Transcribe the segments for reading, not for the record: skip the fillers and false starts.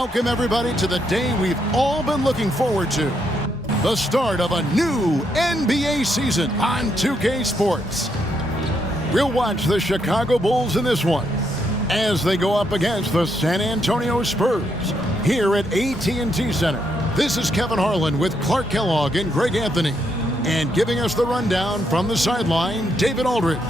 Welcome, everybody, to the day we've all been looking forward to. The start of a new NBA season on 2K Sports. We'll watch the Chicago Bulls in this one as they go up against the San Antonio Spurs here at AT&T Center. This is Kevin Harlan with Clark Kellogg and Greg Anthony. And giving us the rundown from the sideline, David Aldridge.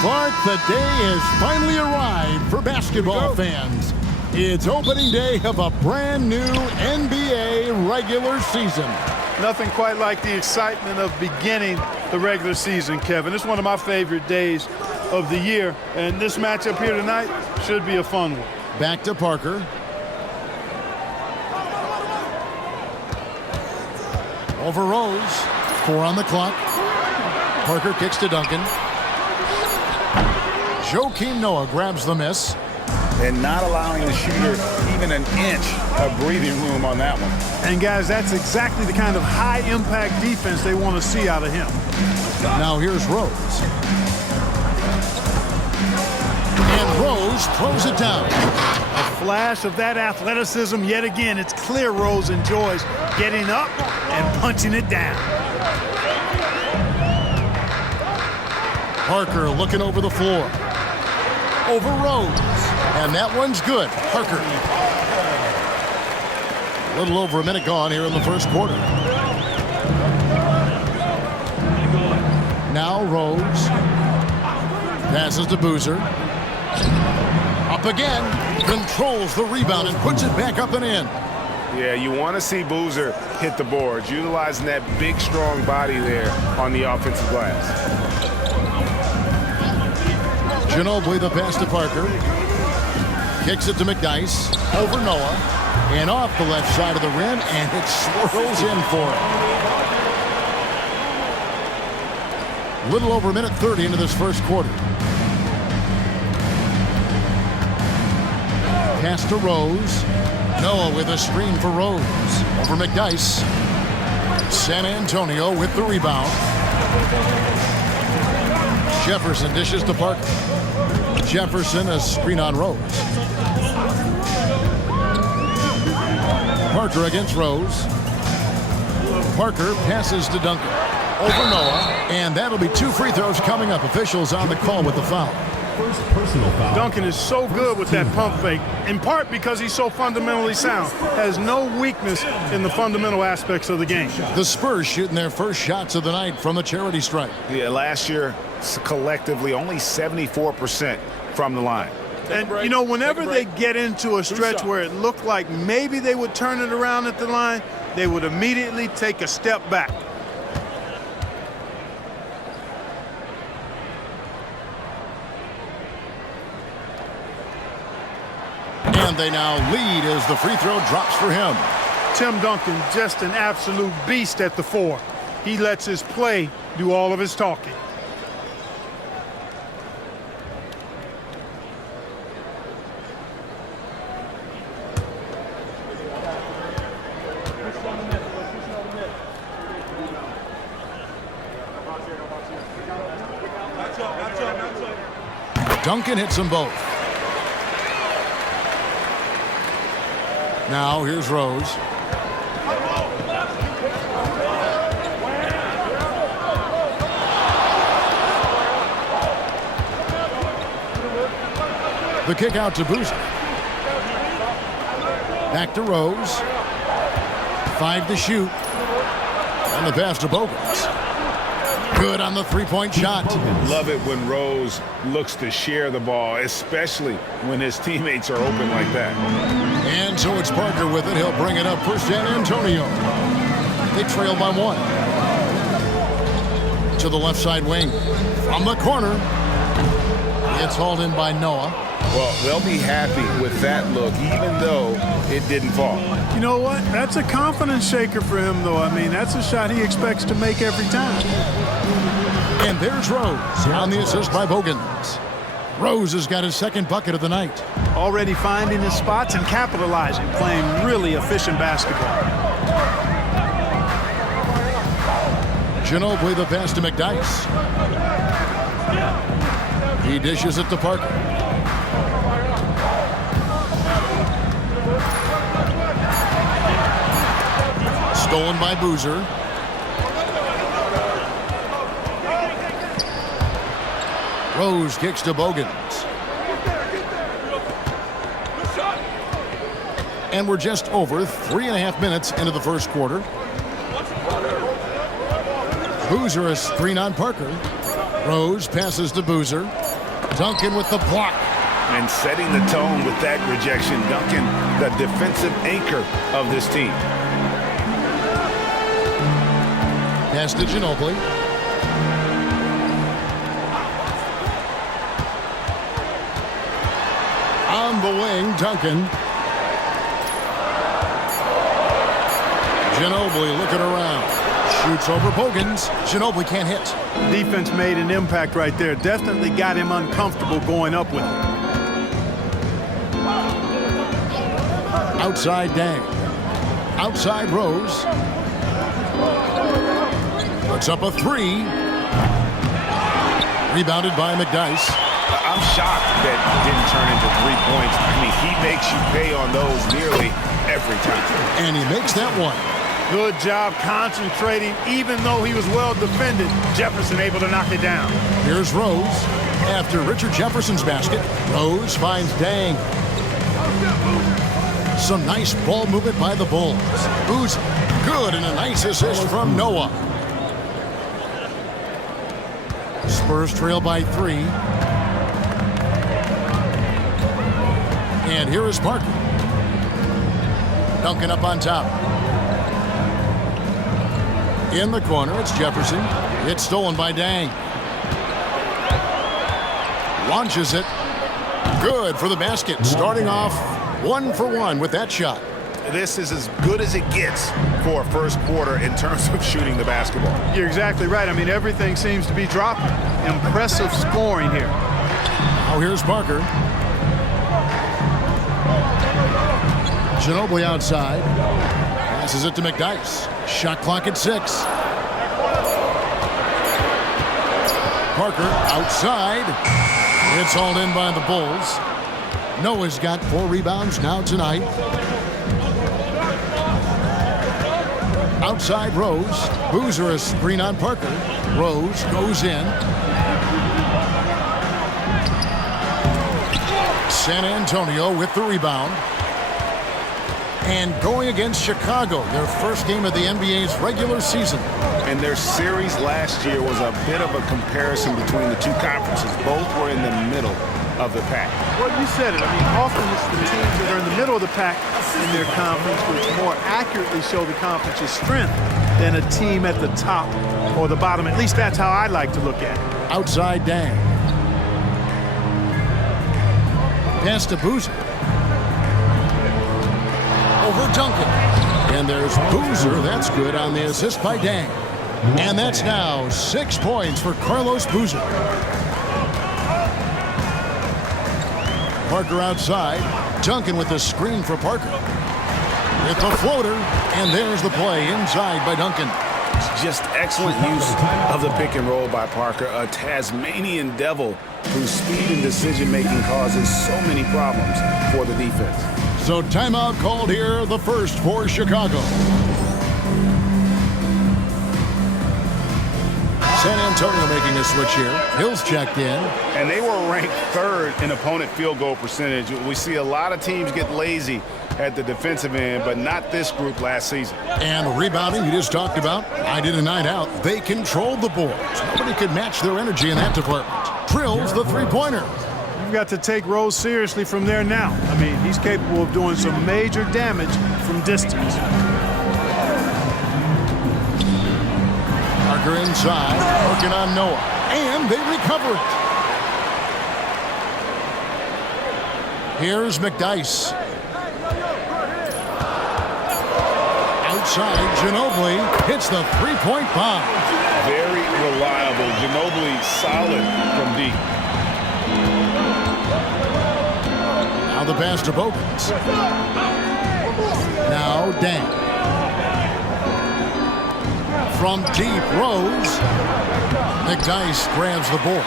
Clark, the day has finally arrived for basketball fans. It's opening day of a brand new NBA regular season. Nothing quite like the excitement of beginning the regular season, Kevin. It's one of my favorite days of the year, and this matchup here tonight should be a fun one. Back to Parker. Over Rose. 4 on the clock. Parker kicks to Duncan. Joakim Noah grabs the miss. And not allowing the shooter even an inch of breathing room on that one. And, guys, that's exactly the kind of high-impact defense they want to see out of him. Now here's Rose. And Rose throws it down. A flash of that athleticism yet again. It's clear Rose enjoys getting up and punching it down. Parker looking over the floor. Over Rose. And that one's good. Parker. A little over a minute gone here in the first quarter. Now Rose. Passes to Boozer. Up again. Controls the rebound and puts it back up and in. Yeah, you want to see Boozer hit the boards, utilizing that big, strong body there on the offensive glass. Ginobili the pass to Parker. Kicks it to McDyess. Over Noah. And off the left side of the rim. And it swirls in for him. Little over a minute 30 into this first quarter. Pass to Rose. Noah with a screen for Rose. Over McDyess. San Antonio with the rebound. Jefferson dishes to Parker. Jefferson, a screen on Rose. Parker against Rose. Parker passes to Duncan. Over Noah. And that'll be 2 free throws coming up. Officials on the call with the foul. First personal foul. Duncan is so good with that pump fake, in part because he's so fundamentally sound. Has no weakness in the fundamental aspects of the game. The Spurs shooting their first shots of the night from the charity stripe. Yeah, last year, collectively, only 74% from the line. And, you know, whenever they get into a stretch where it looked like maybe they would turn it around at the line, they would immediately take a step back. And they now lead as the free throw drops for him. Tim Duncan, just an absolute beast at the 4. He lets his play do all of his talking. Duncan hits them both. Now here's Rose. The kick out to Boozer. Back to Rose. 5 to shoot. And the pass to Bogans. Good on the three-point shot. Love it when Rose looks to share the ball, especially when his teammates are open like that. And so it's Parker with it. He'll bring it up for San Antonio. They trail by 1. To the left side wing. From the corner. It's hauled in by Noah. Well, they'll be happy with that look, even though it didn't fall. You know what? That's a confidence shaker for him, though. I mean, that's a shot he expects to make every time. And there's Rose on the assist by Bogans. Rose has got his second bucket of the night. Already finding his spots and capitalizing, playing really efficient basketball. Ginobili the pass to McDyess. He dishes it to Parker. Stolen by Boozer. Rose kicks to Bogans. And we're just over 3.5 minutes into the first quarter. Boozer is screen on Parker. Rose passes to Boozer. Duncan with the block. And setting the tone with that rejection. Duncan, the defensive anchor of this team. Pass to Ginobili. On the wing, Duncan. Ginobili looking around. Shoots over Bogans. Ginobili can't hit. Defense made an impact right there. Definitely got him uncomfortable going up with it. Outside Dang. Outside Rose. Puts up a three. Rebounded by McDyess. I'm shocked that didn't turn into 3 points. I mean, he makes you pay on those nearly every time. And he makes that one. Good job concentrating, even though he was well defended. Jefferson able to knock it down. Here's Rose. After Richard Jefferson's basket, Rose finds Dang. Some nice ball movement by the Bulls. Boozer, good, and a nice assist from Noah. Spurs trail by 3. And here is Parker. Duncan up on top. In the corner, it's Jefferson. It's stolen by Dang. Launches it. Good for the basket. Starting off 1 for 1 with that shot. This is as good as it gets for a first quarter in terms of shooting the basketball. You're exactly right. I mean, everything seems to be dropping. Impressive scoring here. Now here's Parker. Ginobili outside. Passes it to McDyess. Shot clock at 6. Parker outside. It's hauled in by the Bulls. Noah's got 4 rebounds now tonight. Outside Rose. Boozer a screen on Parker. Rose goes in. San Antonio with the rebound. And going against Chicago, their first game of the NBA's regular season. And their series last year was a bit of a comparison between the two conferences. Both were in the middle of the pack. Well, you said it. I mean, often it's the teams that are in the middle of the pack in their conference which more accurately show the conference's strength than a team at the top or the bottom. At least that's how I like to look at it. Outside Dang. Pass to Boozer. Over Duncan. And there's Boozer. That's good on the assist by Dang. And that's now 6 points for Carlos Boozer. Parker outside. Duncan with the screen for Parker. With the floater. And there's the play inside by Duncan. Just excellent use of the pick and roll by Parker, a Tasmanian devil whose speed and decision-making causes so many problems for the defense. So timeout called here, the first for Chicago. San Antonio making a switch here. Hill's checked in. And they were ranked 3rd in opponent field goal percentage. We see a lot of teams get lazy at the defensive end, but not this group last season. And the rebounding you just talked about, night in and night out, they controlled the boards. Nobody could match their energy in that department. Drills the three-pointer. You've got to take Rose seriously from there now. I mean, he's capable of doing some major damage from distance. Parker inside, working on Noah. And they recover it. Here's McDyess. Outside, Ginobili hits the three-point bomb. Very reliable level. Ginobili solid from deep. Now the pass to Bogans. Now Dang. From deep, Rose. McDyess grabs the board.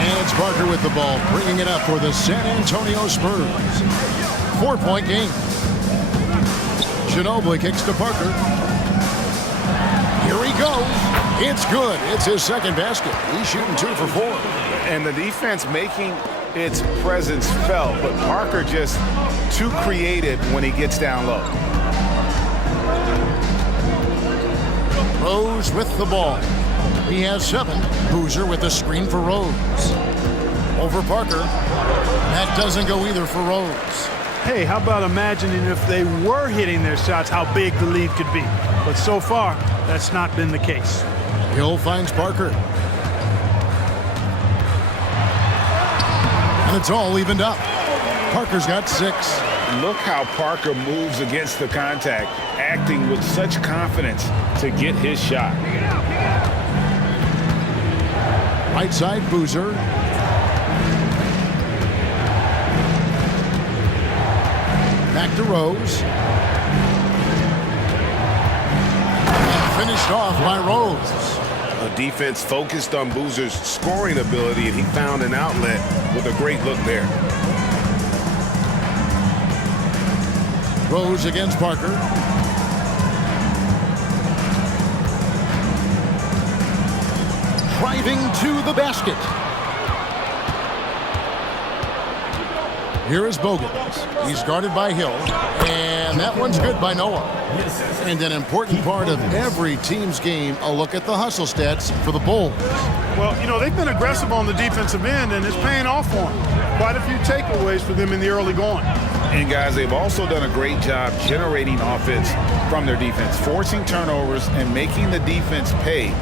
And it's Parker with the ball, bringing it up for the San Antonio Spurs. 4-point game. Ginobili kicks to Parker. Here he goes. It's good. It's his second basket. He's shooting 2 for 4. And the defense making its presence felt, but Parker just too creative when he gets down low. Rose with the ball. He has 7. Boozer with the screen for Rose. Over Parker. That doesn't go either for Rose. Hey, how about imagining if they were hitting their shots, how big the lead could be. But so far, that's not been the case. Hill finds Parker. And it's all evened up. Parker's got 6. Look how Parker moves against the contact, acting with such confidence to get his shot. Right side, Boozer. Back to Rose. And finished off by Rose. A defense focused on Boozer's scoring ability, and he found an outlet with a great look there. Rose against Parker. Driving to the basket. Here is Bogans. He's guarded by Hill. And that one's good by Noah. And an important part of every team's game, a look at the hustle stats for the Bulls. Well, you know, they've been aggressive on the defensive end, and it's paying off for them. Quite a few takeaways for them in the early going. And guys, they've also done a great job generating offense from their defense, forcing turnovers and making the defense pay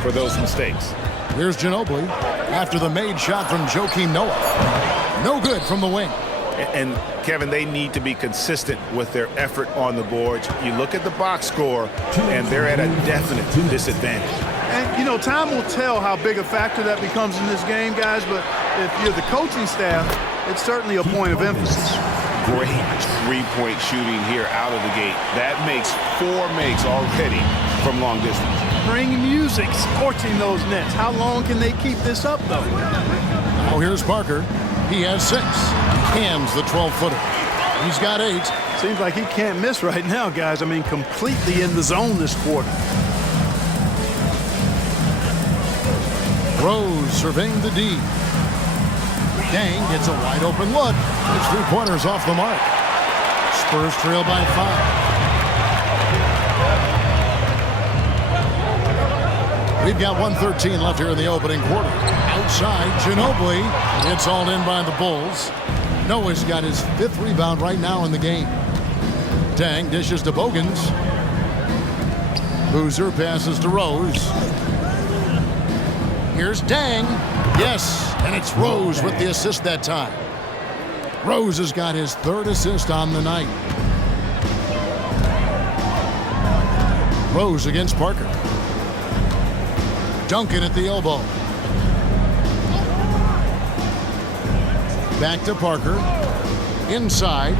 for those mistakes. Here's Ginobili after the made shot from Joakim Noah. No good from the wing. And Kevin, they need to be consistent with their effort on the boards. You look at the box score, and they're at a definite disadvantage. And, you know, time will tell how big a factor that becomes in this game, guys, but if you're the coaching staff, it's certainly a point of emphasis. Great three-point shooting here out of the gate. That makes 4 makes already from long distance. Bring music, scorching those nets. How long can they keep this up, though? Now here's Parker. He has 6. Hands the 12-footer. He's got 8. Seems like he can't miss right now, guys. I mean, completely in the zone this quarter. Rose surveying the D. Dang gets a wide open look. His 3-pointers off the mark. Spurs trail by 5. We've got 1:13 left here in the opening quarter. Outside, Ginobili. It's all in by the Bulls. Noah's got his 5th rebound right now in the game. Dang dishes to Bogans. Boozer passes to Rose. Here's Dang. Yes, and it's Rose with the assist that time. Rose has got his 3rd assist on the night. Rose against Parker. Duncan at the elbow. Back to Parker. Inside.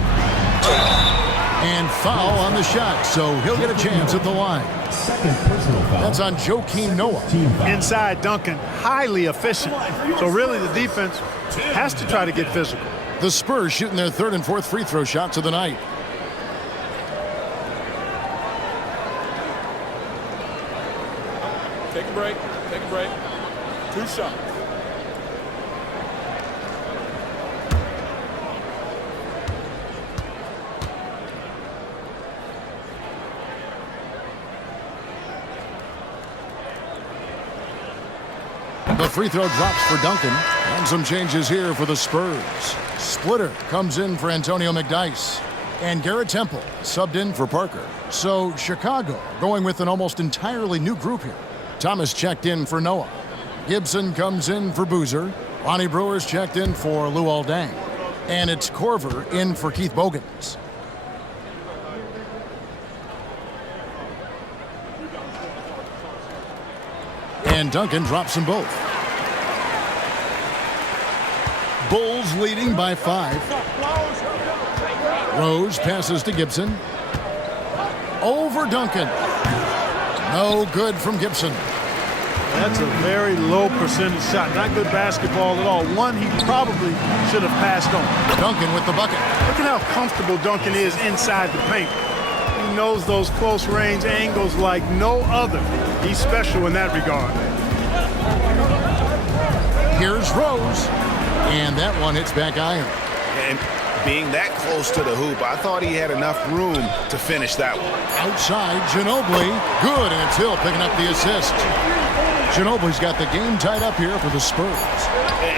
And foul on the shot, so he'll get a chance at the line. Second personal foul. That's on Joakim Noah. Team foul. Inside Duncan, highly efficient. So really the defense has to try to get physical. The Spurs shooting their 3rd and 4th free throw shots of the night. Take a break. Take a break. 2 shots. The free throw drops for Duncan. And some changes here for the Spurs. Splitter comes in for Antonio McDyess. And Garrett Temple subbed in for Parker. So Chicago going with an almost entirely new group here. Thomas checked in for Noah. Gibson comes in for Boozer. Lonnie Brewer's checked in for Luol Deng. And it's Korver in for Keith Bogans. And Duncan drops them both. Bulls leading by 5. Rose passes to Gibson. Over Duncan. No good from Gibson. That's a very low percentage shot. Not good basketball at all. One he probably should have passed on. Duncan with the bucket. Look at how comfortable Duncan is inside the paint. He knows those close range angles like no other. He's special in that regard. Here's Rose. And that one hits back iron. And being that close to the hoop, I thought he had enough room to finish that one. Outside, Ginobili. Good, and it's Hill picking up the assist. Ginobili's got the game tied up here for the Spurs.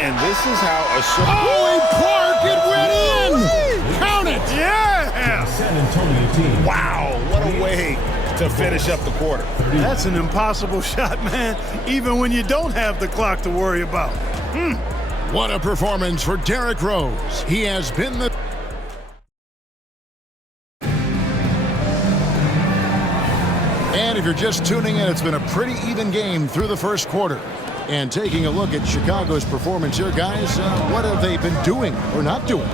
And this is how a Oh, Clark, it went in! Count it! Yeah! San Antonio team. wow, what a way to finish up the quarter. That's an impossible shot, man, even when you don't have the clock to worry about. What a performance for Derrick Rose. He has been the... And if you're just tuning in, it's been a pretty even game through the first quarter. And taking a look at Chicago's performance here, guys, what have they been doing or not doing?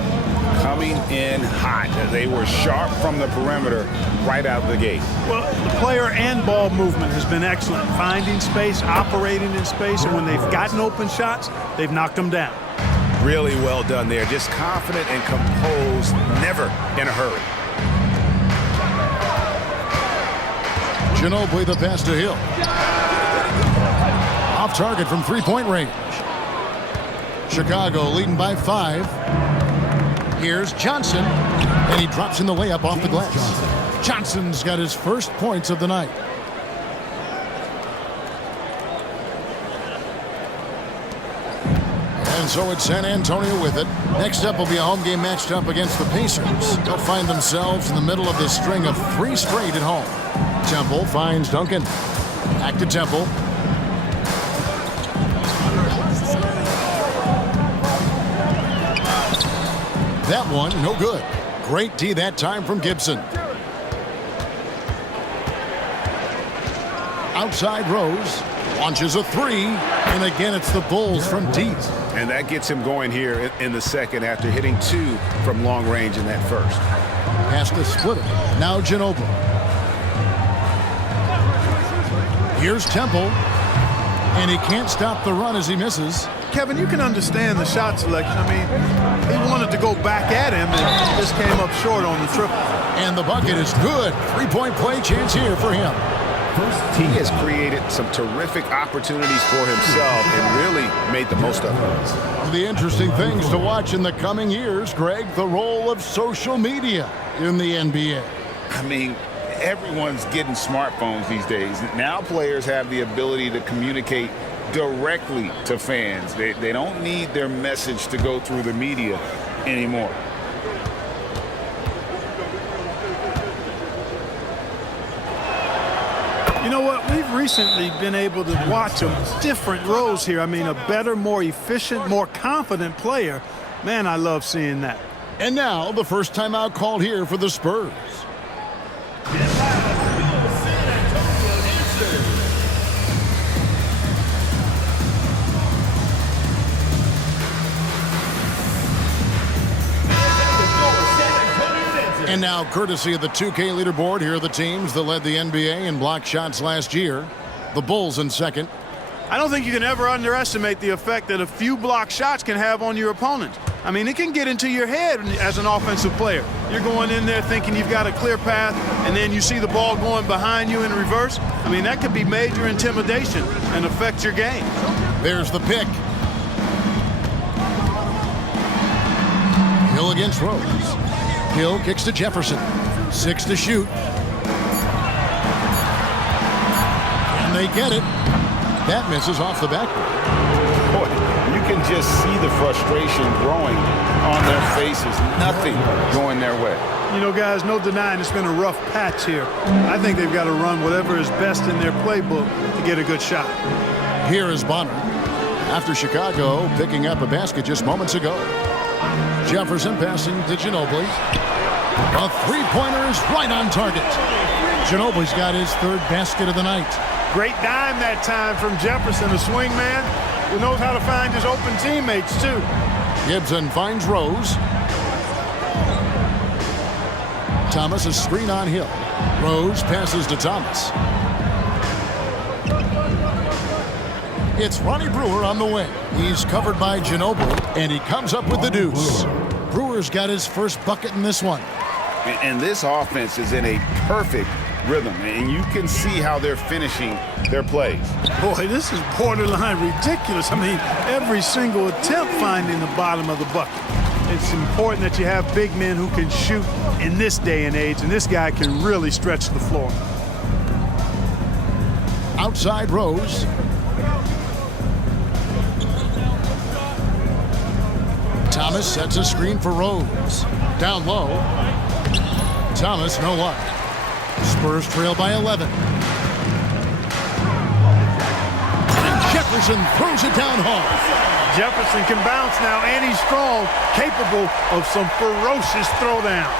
Coming in hot. They were sharp from the perimeter right out of the gate. Well, the player and ball movement has been excellent. Finding space, operating in space, and when they've gotten open shots, they've knocked them down. Really well done there. Just confident and composed, never in a hurry. Ginobili the pass to Hill. Off target from three-point range. Chicago leading by 5. Here's Johnson, and he drops in the layup off the glass. Johnson's got his first points of the night. And so it's San Antonio with it. Next up will be a home game matched up against the Pacers. They'll find themselves in the middle of this string of 3 straight at home. Temple finds Duncan. Back to Temple. That one, no good. Great D that time from Gibson. Outside Rose. Launches a 3. And again, it's the Bulls from deep. And that gets him going here in the second after hitting 2 from long range in that first. Pass to Splitter. Now Ginobili. Here's Temple. And he can't stop the run as he misses. Kevin, you can understand the shot selection. I mean, he wanted to go back at him and just came up short on the triple. And the bucket is good. 3-point play chance here for him. He has created some terrific opportunities for himself and really made the most of it. The interesting things to watch in the coming years, Greg, the role of social media in the NBA. I mean, everyone's getting smartphones these days. Now players have the ability to communicate directly to fans. They don't need their message to go through the media anymore. You know what? We've recently been able to watch a different Rose here. I mean, a better, more efficient, more confident player. Man, I love seeing that. And now the first timeout called here for the Spurs. And now, courtesy of the 2K leaderboard, here are the teams that led the NBA in block shots last year. The Bulls in second. I don't think you can ever underestimate the effect that a few block shots can have on your opponent. I mean, it can get into your head as an offensive player. You're going in there thinking you've got a clear path, and then you see the ball going behind you in reverse. I mean, that could be major intimidation and affect your game. There's the pick. Hill against Rose. Hill kicks to Jefferson. 6 to shoot. And they get it. That misses off the backboard. Boy, you can just see the frustration growing on their faces. Nothing going their way. You know, guys, no denying it's been a rough patch here. I think they've got to run whatever is best in their playbook to get a good shot. Here is Bonner. After Chicago picking up a basket just moments ago. Jefferson passing to Ginobili. A three-pointer is right on target. Ginobili's got his third basket of the night. Great dime that time from Jefferson, a swing man who knows how to find his open teammates, too. Gibson finds Rose. Thomas, a screen on Hill. Rose passes to Thomas. It's Ronnie Brewer on the wing. He's covered by Ginobili, and he comes up with the deuce. Brewer's got his first bucket in this one. And this offense is in a perfect rhythm, and you can see how they're finishing their plays. Boy, this is borderline ridiculous. I mean, every single attempt finding the bottom of the bucket. It's important that you have big men who can shoot in this day and age, and this guy can really stretch the floor. Outside Rose. Thomas sets a screen for Rose. Down low. Thomas, no luck. Spurs trail by 11. And Jefferson throws it down hard. Jefferson can bounce now, and he's strong, capable of some ferocious throwdown.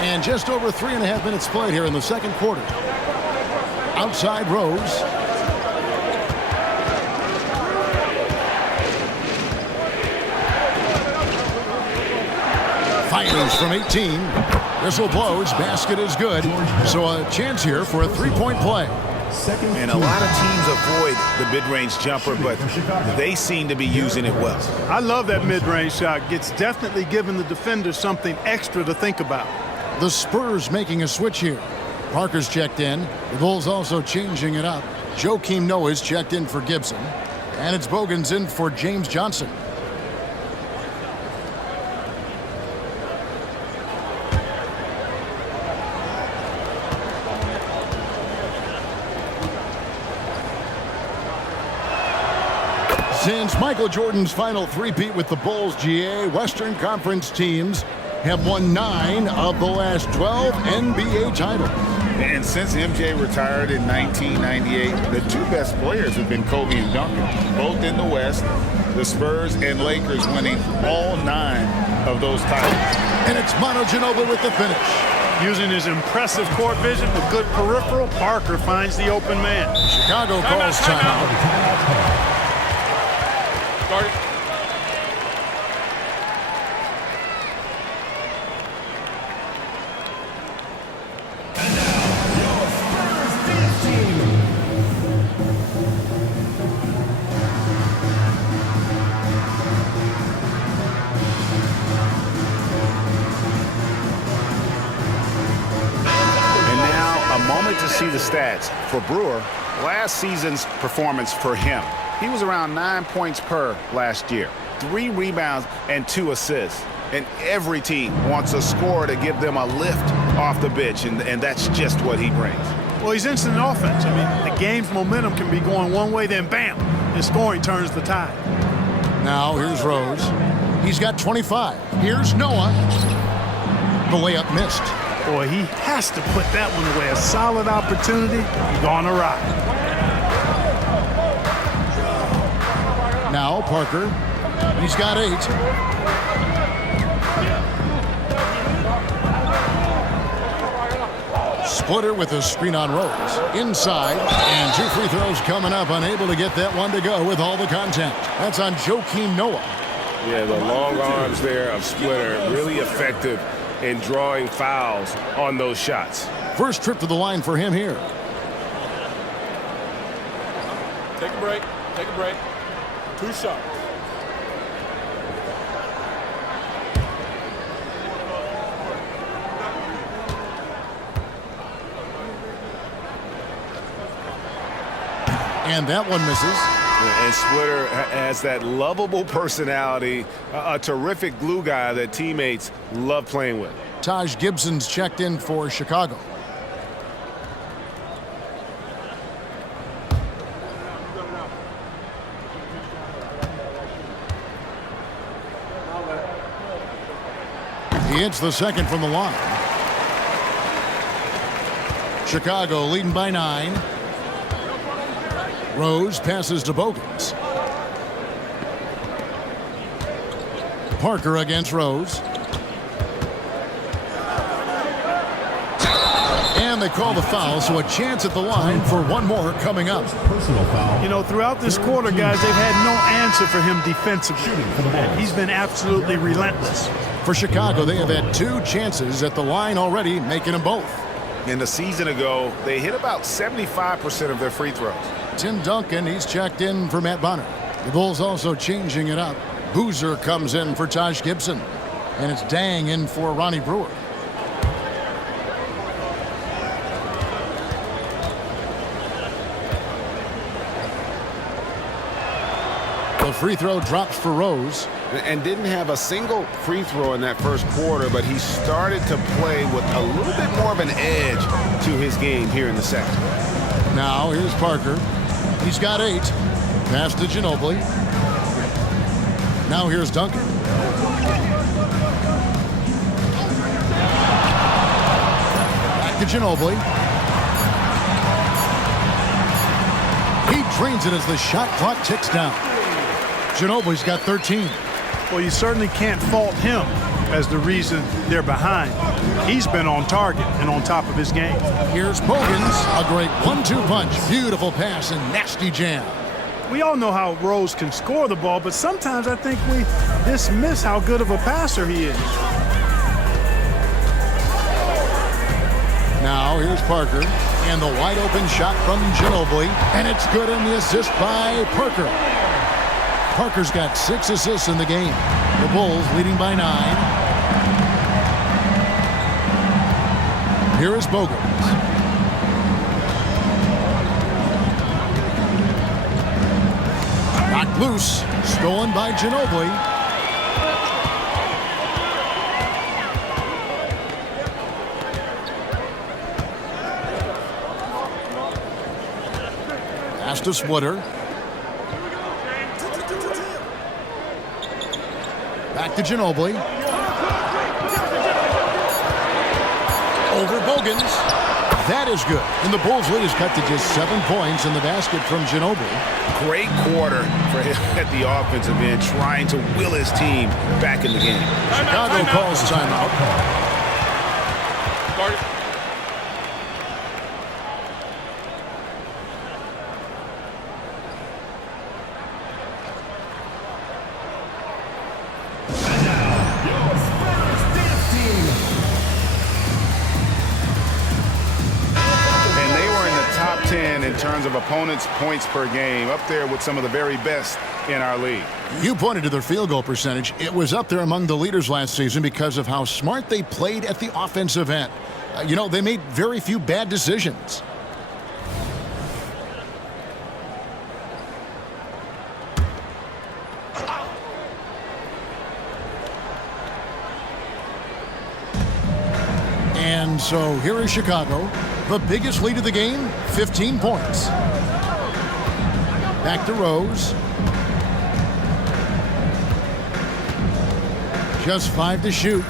And just over 3.5 minutes played here in the second quarter. Outside Rose. Fires from 18. Whistle blows. Basket is good. So a chance here for a three-point play. And a lot of teams avoid the mid-range jumper, but they seem to be using it well. I love that mid-range shot. It's definitely giving the defender something extra to think about. The Spurs making a switch here. Parker's checked in. The Bulls also changing it up. Joakim Noah's checked in for Gibson. And it's Bogan's in for James Johnson. Since Michael Jordan's final three-peat with the Bulls, GA, Western Conference teams have won 9 of the last 12 NBA titles. And since MJ retired in 1998, the two best players have been Kobe and Duncan, both in the West. The Spurs and Lakers winning all 9 of those titles. And it's Manu Ginobili with the finish. Using his impressive court vision with good peripheral, Parker finds the open man. Chicago calls timeout. Start it. To see the stats for Brewer, last season's performance for him. He was around 9 points per last year, 3 rebounds and 2 assists. And every team wants a scorer to give them a lift off the bench, and that's just what he brings. Well, he's instant offense. I mean, the game's momentum can be going one way, then bam, his scoring turns the tide. Now here's Rose. He's got 25. Here's Noah. The layup missed. Boy, he has to put that one away. A solid opportunity gone awry. Now Parker. He's got 8. Splitter with a screen on Rose. Inside. And 2 free throws coming up. Unable to get that one to go with all the contact. That's on Joakim Noah. Yeah, the long arms there of Splitter, really effective in drawing fouls on those shots. First trip to the line for him here. Take a break. Take a break. 2 shots. And that one misses. And Splitter has that lovable personality, a terrific glue guy that teammates love playing with. Taj Gibson's checked in for Chicago. He hits the second from the line. Chicago leading by 9. Rose passes to Bogans. Parker against Rose. And they call the foul, so a chance at the line for one more coming up. Personal foul. You know, throughout this quarter, guys, they've had no answer for him defensively. And he's been absolutely relentless. For Chicago, they have had 2 chances at the line already, making them both. In the season ago, they hit about 75% of their free throws. Tim Duncan, he's checked in for Matt Bonner. The Bulls also changing it up. Boozer comes in for Taj Gibson. And it's Dang in for Ronnie Brewer. The free throw drops for Rose. And didn't have a single free throw in that first quarter, but he started to play with a little bit more of an edge to his game here in the second. Now here's Parker. He's got 8. Pass to Ginobili. Now here's Duncan. Back to Ginobili. He drains it as the shot clock ticks down. Ginobili's got 13. Well, you certainly can't fault him as the reason they're behind. He's been on target and on top of his game. Here's Bogans, a great 1-2 punch. Beautiful pass and nasty jam. We all know how Rose can score the ball, but sometimes I think we dismiss how good of a passer he is. Now here's Parker, and the wide open shot from Ginobili, and it's good on the assist by Parker. Parker's got 6 assists in the game. The Bulls leading by 9. Here is Bogans. Knocked loose, stolen by Ginobili. Pass to Switter. Back to Ginobili. Over Bogans. That is good. And the Bulls' lead is cut to just 7 points in the basket from Ginobili. Great quarter for him at the offensive end, trying to will his team back in the game. Chicago calls timeout. Start it. In terms of opponents' points per game, up there with some of the very best in our league. You pointed to their field goal percentage. It was up there among the leaders last season because of how smart they played at the offensive end. You know, they made very few bad decisions. And so here is Chicago. The biggest lead of the game, 15 points. Back to Rose. Just 5 to shoot.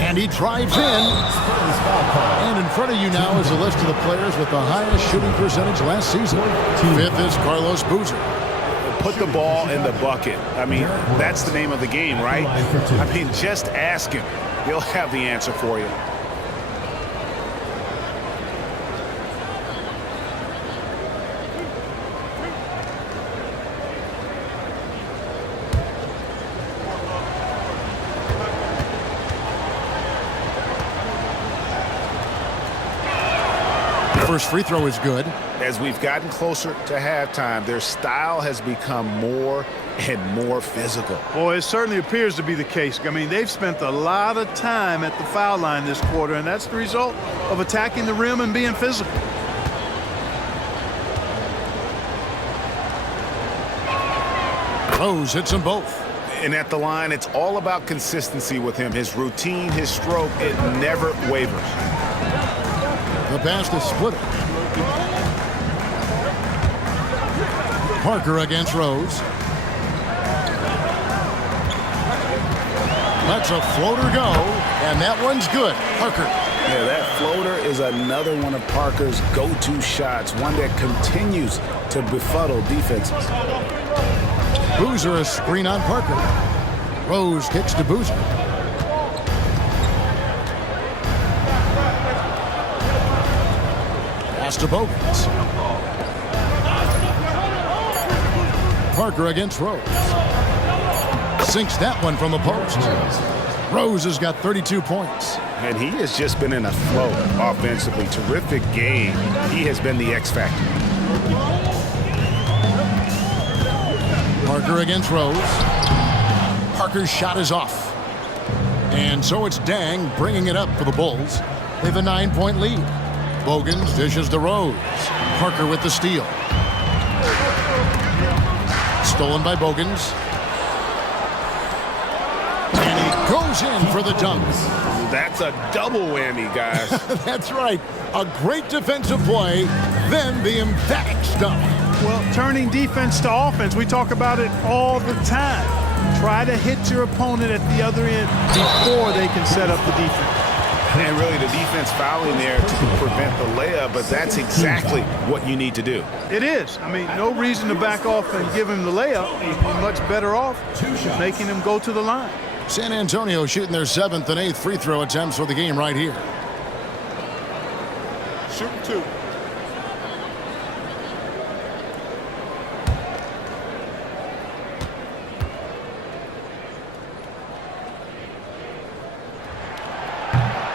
And he drives in. And in front of you now is a list of the players with the highest shooting percentage last season. 5th is Carlos Boozer. Put the ball in the bucket. I mean, that's the name of the game, right? I mean, just ask him. He'll have the answer for you. First free throw is good. As we've gotten closer to halftime, their style has become more and more physical. Well, it certainly appears to be the case. I mean, they've spent a lot of time at the foul line this quarter, and that's the result of attacking the rim and being physical. Rose hits them both. And at the line, it's all about consistency with him. His routine, his stroke, it never wavers. The pass to Splitter. Parker against Rose. Lets a floater go, and that one's good. Parker. Yeah, that floater is another one of Parker's go-to shots, one that continues to befuddle defenses. Boozer a screen on Parker. Rose kicks to Boozer. Pass to Bogans. Parker against Rose. Sinks that one from the post. Rose has got 32 points. And he has just been in a flow offensively. Terrific game. He has been the X factor. Parker against Rose. Parker's shot is off. And so it's Dang bringing it up for the Bulls. They have a 9-point lead. Bogans dishes to Rose. Parker with the steal. Stolen by Bogans. And he goes in for the dunk. That's a double whammy, guys. That's right. A great defensive play, then the emphatic stop. Well, turning defense to offense, we talk about it all the time. Try to hit your opponent at the other end before they can set up the defense. And really the defense fouling there to prevent the layup, but that's exactly what you need to do. It is. I mean, no reason to back off and give him the layup. You'd be much better off making him go to the line. San Antonio shooting their 7th and 8th free throw attempts for the game right here. Shooting 2.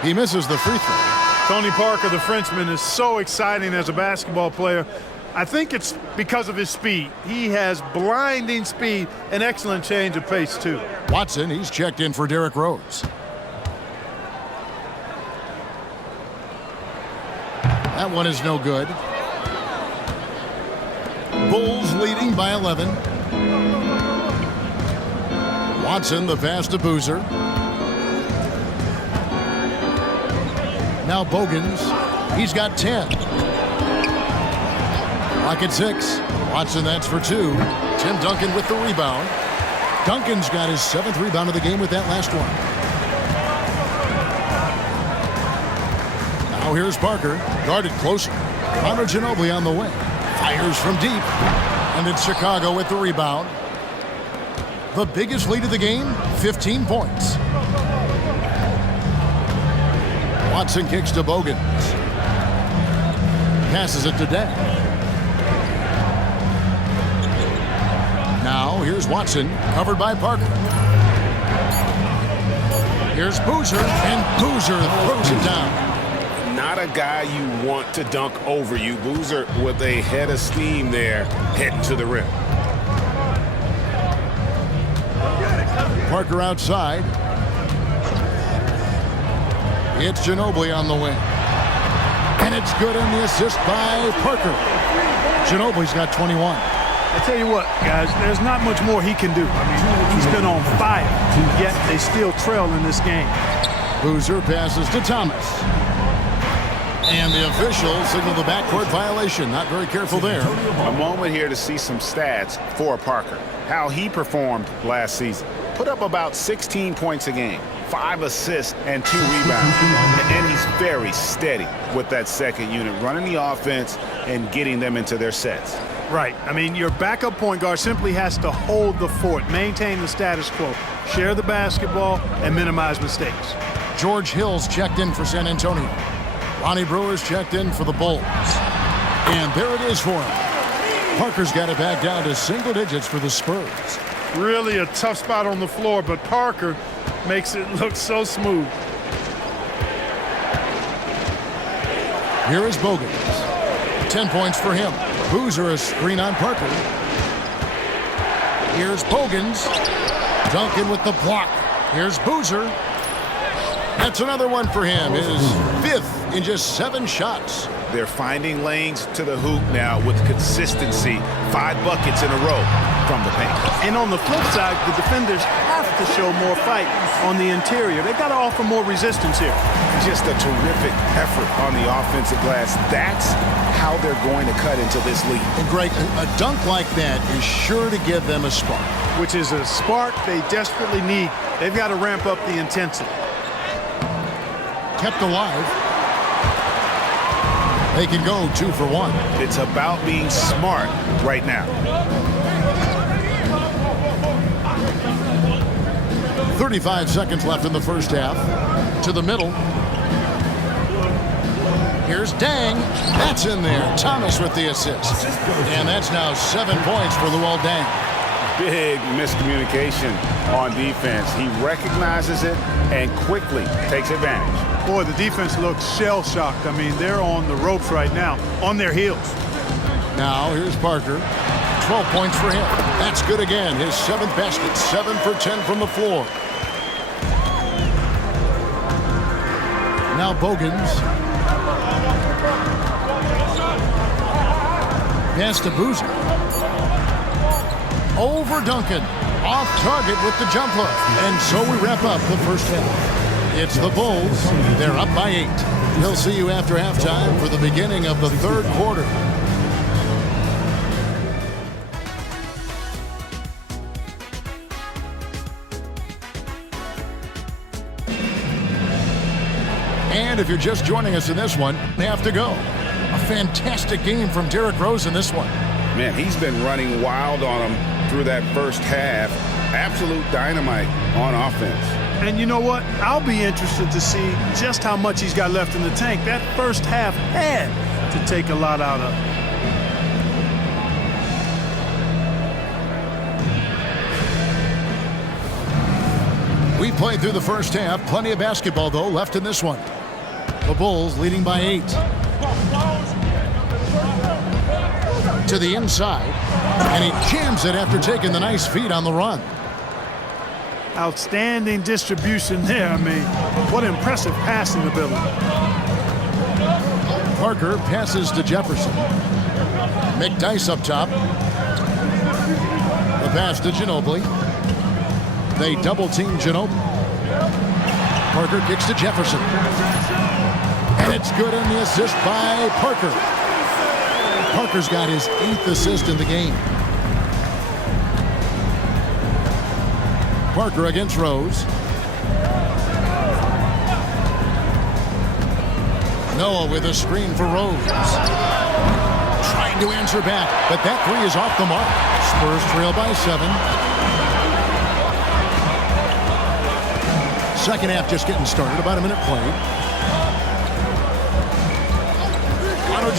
He misses the free throw. Tony Parker, the Frenchman, is so exciting as a basketball player. I think it's because of his speed. He has blinding speed, an excellent change of pace, too. Watson, he's checked in for Derrick Rose. That one is no good. Bulls leading by 11. Watson, the pass to Boozer. Now Bogans, he's got 10. Rocket 6. Watson, that's for 2. Tim Duncan with the rebound. Duncan's got his 7th rebound of the game with that last one. Now here's Parker, guarded closer. Connor Ginobili on the wing. Fires from deep. And it's Chicago with the rebound. The biggest lead of the game, 15 points. Watson kicks to Bogans. Passes it to Dang. Now here's Watson, covered by Parker. Here's Boozer, and Boozer throws it down. Not a guy you want to dunk over you. Boozer with a head of steam there, heading to the rim. Parker outside. It's Ginobili on the wing. And it's good on the assist by Parker. Ginobili's got 21. I tell you what, guys, there's not much more he can do. I mean, he's been on fire, yet they still trail in this game. Boozer passes to Thomas. And the officials signal the backcourt violation. Not very careful there. A moment here to see some stats for Parker. How he performed last season. Put up about 16 points a game, 5 assists, and 2 rebounds. And he's very steady with that second unit, running the offense and getting them into their sets. Right. I mean, your backup point guard simply has to hold the fort, maintain the status quo, share the basketball, and minimize mistakes. George Hill's checked in for San Antonio. Ronnie Brewer's checked in for the Bulls. And there it is for him. Parker's got it back down to single digits for the Spurs. Really a tough spot on the floor, but Parker makes it look so smooth. Here is Bogans. 10 points for him. Boozer a screen on Parker. Here's Bogans. Duncan with the block. Here's Boozer. That's another one for him. His 5th in just 7 shots. They're finding lanes to the hoop now with consistency. 5 buckets in a row from the paint. And on the flip side, the defenders have to show more fight on the interior. They've got to offer more resistance here. Just a terrific effort on the offensive glass. That's how they're going to cut into this lead. And Greg, a dunk like that is sure to give them a spark. Which is a spark they desperately need. They've got to ramp up the intensity. Kept alive. They can go 2 for 1. It's about being smart right now. 35 seconds left in the first half. To the middle. Here's Dang. That's in there. Thomas with the assist. And that's now 7 points for Luol Deng. Big miscommunication on defense. He recognizes it and quickly takes advantage. Boy, the defense looks shell-shocked. I mean, they're on the ropes right now, on their heels. Now here's Parker. 12 points for him. That's good again. His 7th basket. 7 for 10 from the floor. Now Bogans. Pass to Boozer. Over Duncan. Off target with the jump hook. And so we wrap up the first half. It's the Bulls. They're up by 8. We'll see you after halftime for the beginning of the third quarter. And if you're just joining us in this one, they have to go. A fantastic game from Derrick Rose in this one. Man, he's been running wild on him through that first half. Absolute dynamite on offense. And you know what? I'll be interested to see just how much he's got left in the tank. That first half had to take a lot out of him. We played through the first half. Plenty of basketball, though, left in this one. The Bulls leading by 8. To the inside. And he jams it after taking the nice feed on the run. Outstanding distribution there. I mean, what impressive passing ability. Parker passes to Jefferson. McDyess up top. The pass to Ginobili. They double-team Ginobili. Parker kicks to Jefferson. And it's good on the assist by Parker. Parker's got his 8th assist in the game. Parker against Rose. Noah with a screen for Rose. Trying to answer back, but that 3 is off the mark. Spurs trail by 7. Second half just getting started, about a minute played.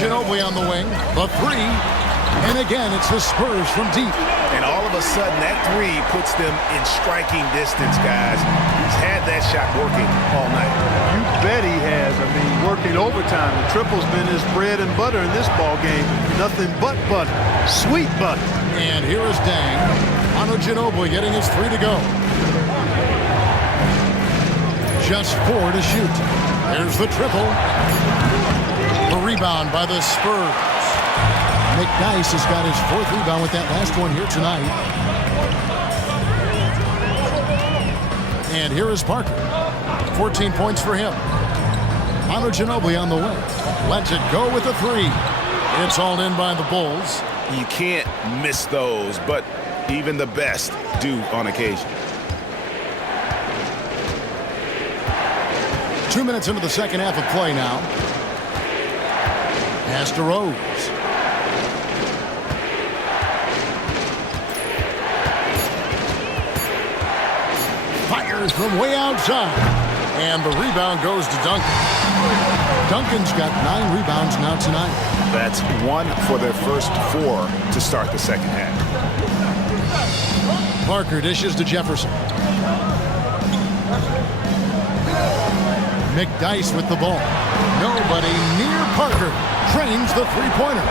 Ginobili on the wing, the 3, and again it's the Spurs from deep. And all of a sudden that 3 puts them in striking distance, guys. He's had that shot working all night. You bet he has. I mean, working overtime. The triple's been his bread and butter in this ball game. Nothing but butter. Sweet butter. And here is Dang. Ginobili getting his 3 to go. Just 4 to shoot. There's the triple. The rebound by the Spurs. McDyess has got his 4th rebound with that last one here tonight. And here is Parker. 14 points for him. Ginobili on the wing. Lets it go with the 3. It's all in by the Bulls. You can't miss those, but even the best do on occasion. 2 minutes into the second half of play now. Pass to Rose. Fires from way outside. And the rebound goes to Duncan. Duncan's got 9 rebounds now tonight. That's 1 for their first 4 to start the second half. Parker dishes to Jefferson. McDyess with the ball. Nobody near Parker. Trains the 3-pointer.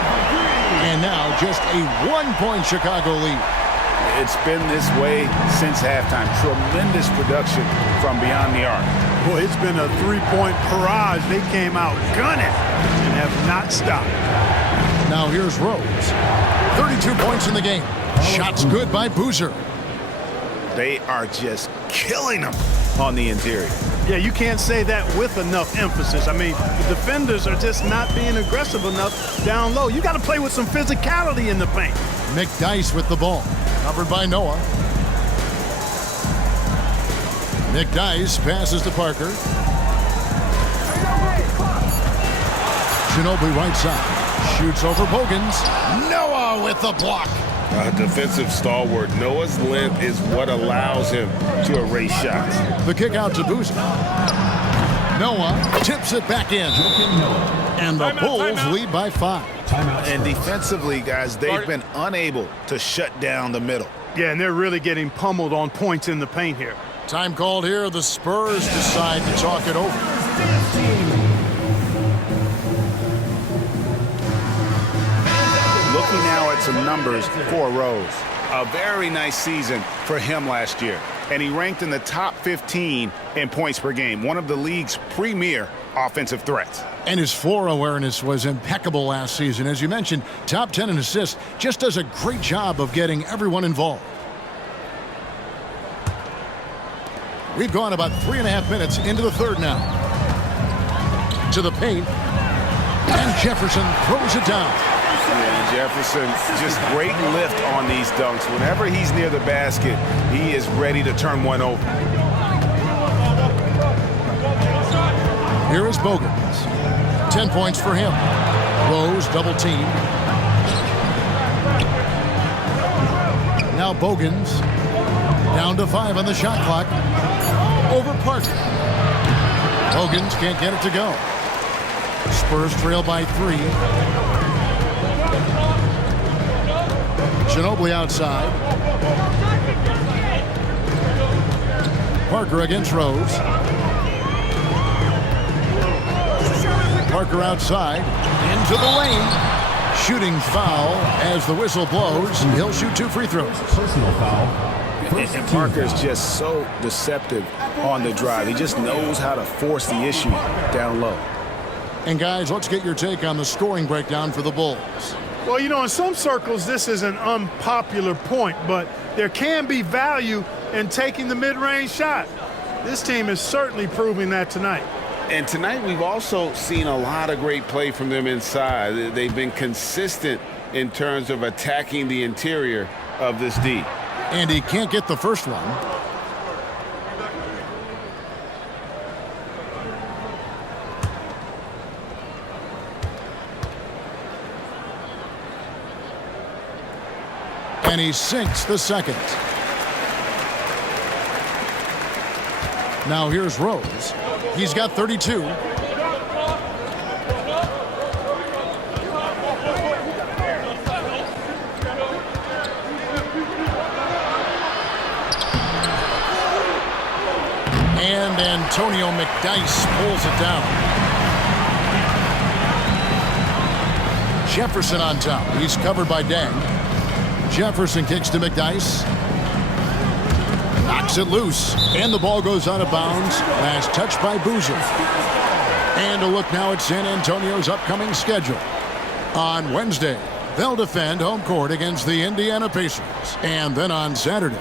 And now just a 1-point Chicago lead. It's been this way since halftime. Tremendous production from beyond the arc. Boy, it's been a 3-point barrage. They came out gunning and have not stopped. Now here's Rose. 32 points in the game. Shots good by Boozer. They are just killing them on the interior. Yeah, you can't say that with enough emphasis. I mean, the defenders are just not being aggressive enough down low. You got to play with some physicality in the paint. McDyess with the ball. Covered by Noah. McDyess passes to Parker. Ginobili right side. Shoots over Bogans. Noah with the block. A defensive stalwart. Noah's length is what allows him to erase shots. The kick out to Boozer. Noah tips it back in. And the Bulls lead by 5. And defensively, guys, they've been unable to shut down the middle. Yeah, and they're really getting pummeled on points in the paint here. Time called here. The Spurs decide to talk it over. Looking now at some numbers for Rose. A very nice season for him last year. And he ranked in the top 15 in points per game, one of the league's premier offensive threats. And his floor awareness was impeccable last season. As you mentioned, top 10 in assists. Just does a great job of getting everyone involved. We've gone about 3.5 minutes into the third now. To the paint. And Jefferson throws it down. Yeah, Jefferson, just great lift on these dunks. Whenever he's near the basket, he is ready to turn one over. Here is Bogans. 10 points for him. Rose double team. Now Bogans. Down to 5 on the shot clock. Over Parker. Bogans can't get it to go. Spurs trail by 3. Ginobili outside. Parker against Rose. Parker outside. Into the lane. Shooting foul as the whistle blows. He'll shoot 2 free throws. Personal foul. And Parker's just so deceptive on the drive. He just knows how to force the issue down low. And guys, let's get your take on the scoring breakdown for the Bulls. Well, you know, in some circles, this is an unpopular point, but there can be value in taking the mid-range shot. This team is certainly proving that tonight. And tonight we've also seen a lot of great play from them inside. They've been consistent in terms of attacking the interior of this D. And he can't get the first one. And he sinks the second. Now here's Rose. He's got 32. And Antonio McDyess pulls it down. Jefferson on top. He's covered by Dang. Jefferson kicks to McDyess. Knocks it loose. And the ball goes out of bounds. Last touch by Boozer. And a look now at San Antonio's upcoming schedule. On Wednesday, they'll defend home court against the Indiana Pacers. And then on Saturday,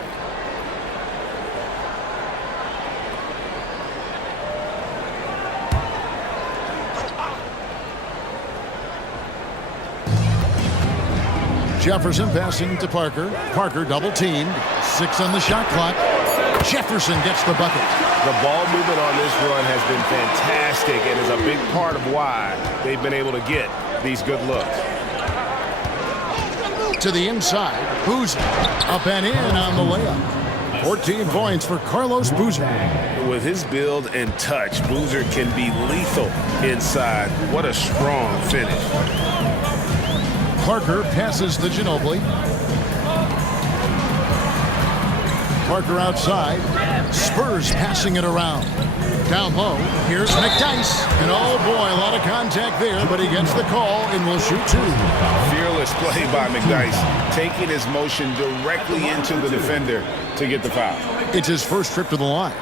Jefferson passing to Parker. Parker double teamed. 6 on the shot clock. Jefferson gets the bucket. The ball movement on this run has been fantastic and is a big part of why they've been able to get these good looks. To the inside. Boozer. Up and in on the layup. 14 points for Carlos Boozer. With his build and touch, Boozer can be lethal inside. What a strong finish. Parker passes to Ginobili. Parker outside. Spurs passing it around. Down low. Here's McDyess. And oh boy, a lot of contact there, but he gets the call and will shoot 2. Fearless play by McDyess, taking his motion directly into the defender to get the foul. It's his first trip to the line.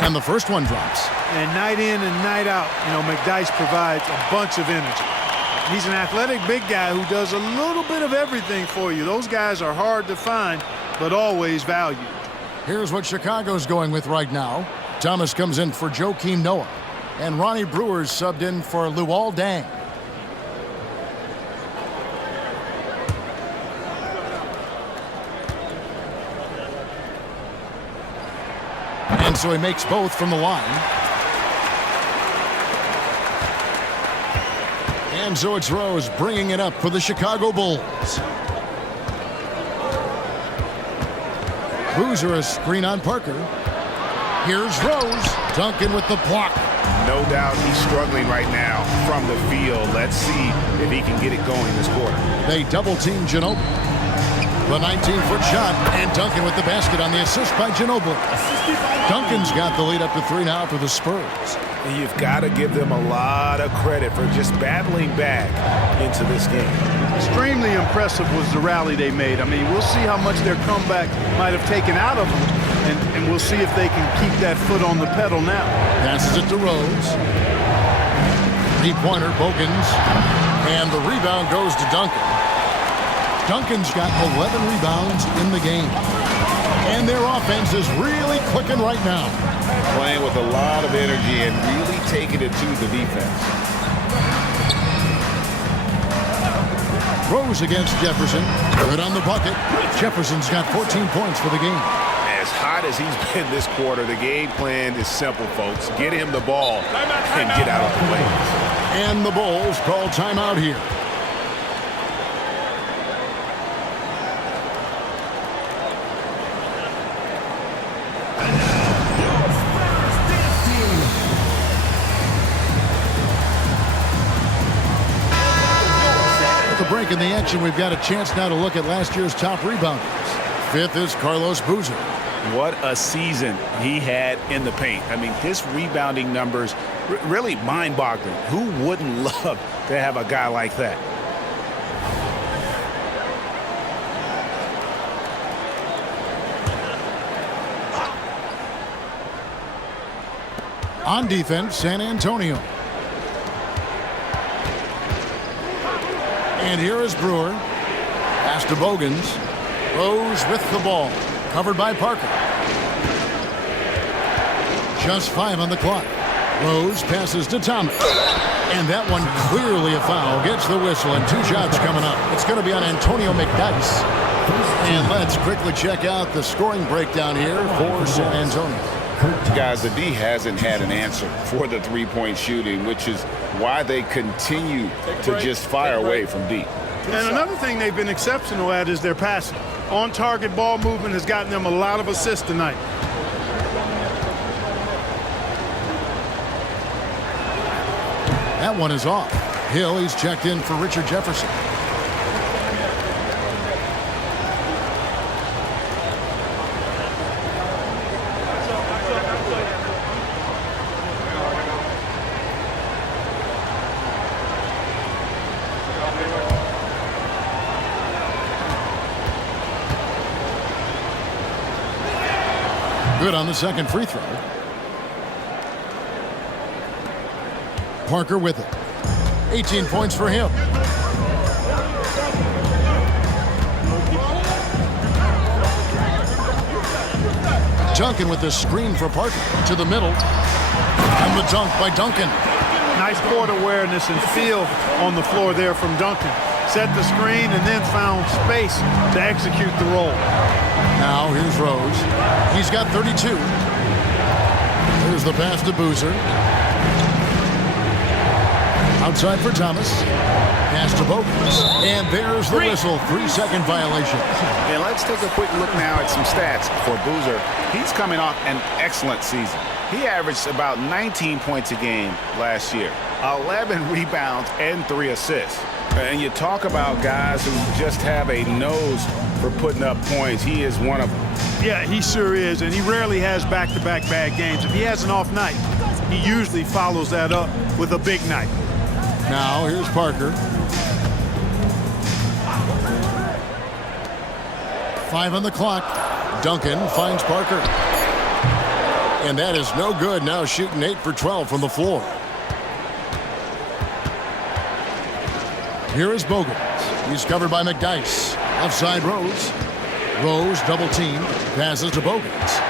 And the first one drops. And night in and night out, you know, McDyess provides a bunch of energy. He's an athletic big guy who does a little bit of everything for you. Those guys are hard to find, but always valued. Here's what Chicago's going with right now. Thomas comes in for Joakim Noah. And Ronnie Brewer's subbed in for Luol Deng. And so he makes both from the line. And so it's Rose bringing it up for the Chicago Bulls. Boozer a screen on Parker. Here's Rose. Duncan with the block. No doubt he's struggling right now from the field. Let's see if he can get it going this quarter. They double-team Ginobili. The 19-foot shot, and Duncan with the basket on the assist by Ginobili. Duncan's got the lead up to 3 now for the Spurs. And you've got to give them a lot of credit for just battling back into this game. Extremely impressive was the rally they made. I mean, we'll see how much their comeback might have taken out of them, and we'll see if they can keep that foot on the pedal now. Passes it to Rose. Three-pointer, Bogans. And the rebound goes to Duncan. Duncan's got 11 rebounds in the game. And their offense is really clicking right now. Playing with a lot of energy and really taking it to the defense. Rose against Jefferson. Good on the bucket. Jefferson's got 14 points for the game. As hot as he's been this quarter, the game plan is simple, folks. Get him the ball and get out of the way. And the Bulls call timeout here. The break in the action, we've got a chance now to look at last year's top rebounders. 5th is Carlos Boozer. What a season he had in the paint. I mean, his rebounding numbers really mind-boggling. Who wouldn't love to have a guy like that? On defense, San Antonio. And here is Brewer. Pass to Bogans. Rose with the ball. Covered by Parker. Just 5 on the clock. Rose passes to Thomas. And that one clearly a foul. Gets the whistle and 2 shots coming up. It's going to be on Antonio McDyess. And let's quickly check out the scoring breakdown here for San Antonio. Guys, the D hasn't had an answer for the three-point shooting, which is why they continue to just fire away from deep. And another thing they've been exceptional at is their passing. On-target ball movement has gotten them a lot of assists tonight. That one is off. Hill, he's checked in for Richard Jefferson. Good on the second free throw. Parker with it. 18 points for him. Duncan with the screen for Parker. To the middle. And the dunk by Duncan. Nice court awareness and feel on the floor there from Duncan. Set the screen and then found space to execute the roll. Now here's Rose. He's got 32. There's the pass to Boozer. Outside for Thomas. Pass to Bogans. And there's the whistle. 3-second violation. And let's take a quick look now at some stats for Boozer. He's coming off an excellent season. He averaged about 19 points a game last year, 11 rebounds, and 3 assists. And you talk about guys who just have a nose for putting up points. He is one of them. Yeah, he sure is, and he rarely has back-to-back bad games. If he has an off night, he usually follows that up with a big night. Now here's Parker. 5 on the clock. Duncan finds Parker. And that is no good. Now shooting 8 for 12 from the floor. Here is Bogans. He's covered by McDyess. Outside Rose. Rose double team. Passes to Bogans.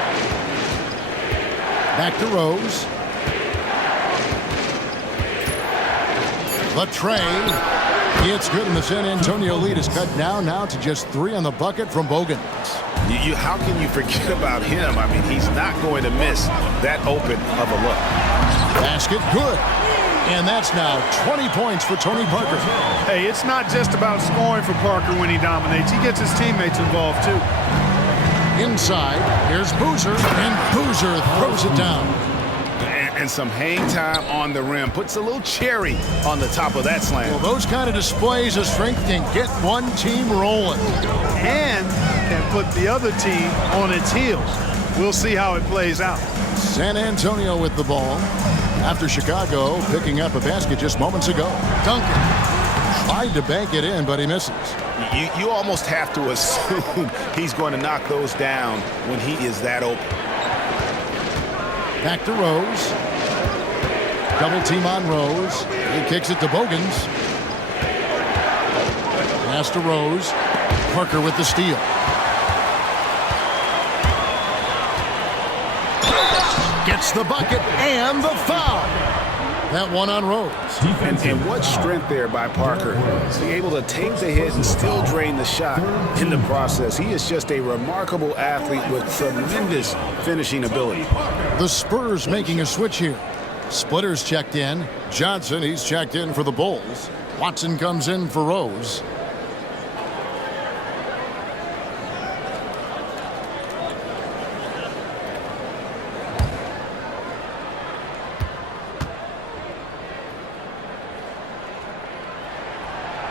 Back to Rose. The tray. It's good, and the San Antonio lead is cut down now to just 3 on the bucket from Bogans. How can you forget about him? I mean, he's not going to miss that open of a look. Basket good. And that's now 20 points for Tony Parker. Hey, it's not just about scoring for Parker when he dominates. He gets his teammates involved, too. Inside, here's Boozer, and Boozer throws it down. And some hang time on the rim. Puts a little cherry on the top of that slam. Well, those kind of displays of strength can get one team rolling. And can put the other team on its heels. We'll see how it plays out. San Antonio with the ball. After Chicago picking up a basket just moments ago. Duncan tried to bank it in, but he misses. You almost have to assume he's going to knock those down when he is that open. Back to Rose. Double team on Rose. He kicks it to Bogans. Pass to Rose. Parker with the steal. Gets the bucket and the foul. That one on Rose. And what strength there by Parker. Being able to take the hit and still drain the shot in the process. He is just a remarkable athlete with tremendous finishing ability. The Spurs making a switch here. Splitters checked in. Johnson, he's checked in for the Bulls. Watson comes in for Rose.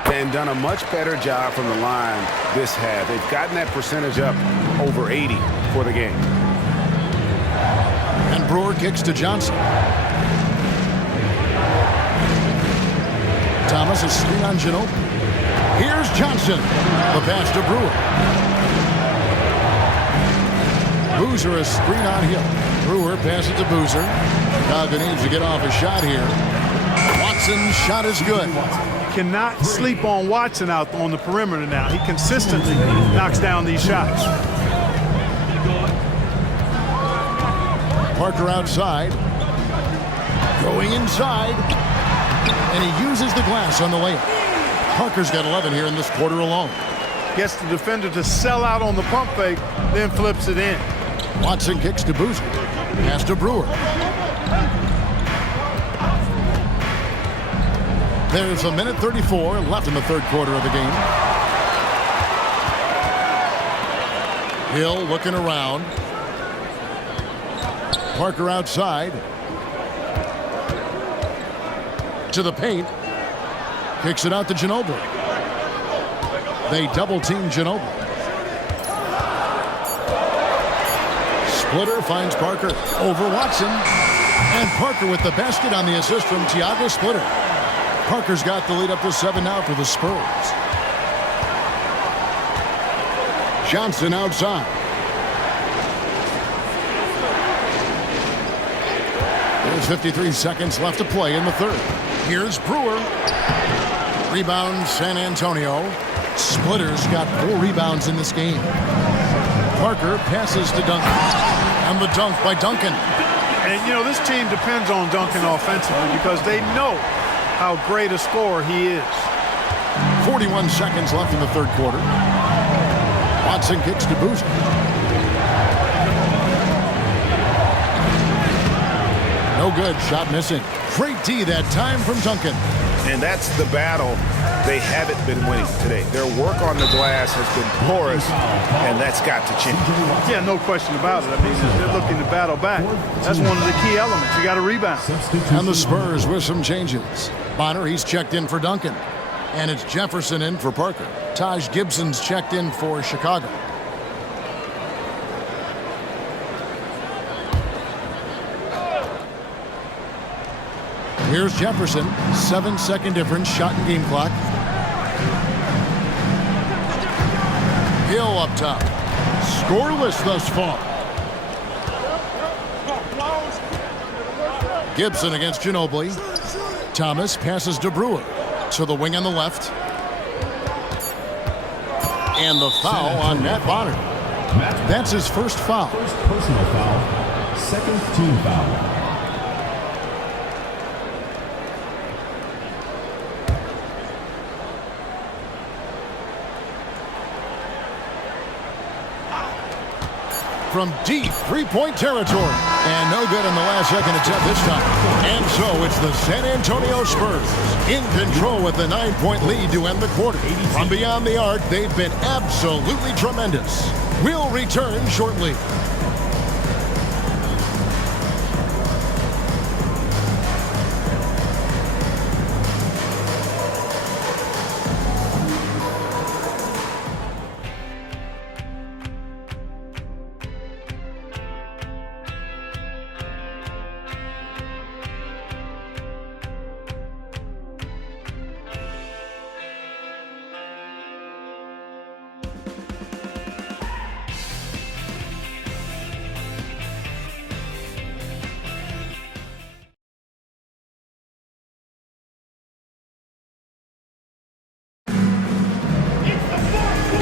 And done a much better job from the line this half. They've gotten that percentage up over 80 for the game. And Brewer kicks to Johnson. Thomas is screen on Ginobili. Here's Johnson. The pass to Brewer. Boozer is screen on Hill. Brewer passes to Boozer. Chicago needs to get off a shot here. Watson's shot is good. Cannot sleep on Watson out on the perimeter now. He consistently knocks down these shots. Parker outside. Going inside. And he uses the glass on the layup. Parker's got 11 here in this quarter alone. Gets the defender to sell out on the pump fake, then flips it in. Watson kicks to Boozer. Pass to Brewer. There's a minute 34 left in the third quarter of the game. Hill looking around. Parker outside. To the paint. Kicks it out to Ginobili. They double team Ginobili. Splitter finds Parker over Watson. And Parker with the basket on the assist from Thiago Splitter. Parker's got the lead up to 7 now for the Spurs. Johnson outside. There's 53 seconds left to play in the third. Here's Brewer. Rebound San Antonio. Splitter's got 4 rebounds in this game. Parker passes to Duncan. And the dunk by Duncan. And, you know, this team depends on Duncan offensively because they know how great a scorer he is. 41 seconds left in the third quarter. Watson kicks to Boozer. No good. Shot missing. Great D that time from Duncan. And that's the battle they haven't been winning today. Their work on the glass has been porous, and that's got to change. Yeah, no question about it. I mean, they're looking to battle back. That's one of the key elements. You got to rebound. And the Spurs with some changes. Bonner, he's checked in for Duncan. And it's Jefferson in for Parker. Taj Gibson's checked in for Chicago. Here's Jefferson. 7-second difference. Shot and game clock. Hill up top. Scoreless thus far. Gibson against Ginobili. Thomas passes to Brewer. To the wing on the left. And the foul on Matt Bonner. That's his first foul. First personal foul, second team foul. from deep three-point territory. And no good in the last second attempt this time. And so it's the San Antonio Spurs in control with the 9-point lead to end the quarter. From beyond the arc, they've been absolutely tremendous. We'll return shortly.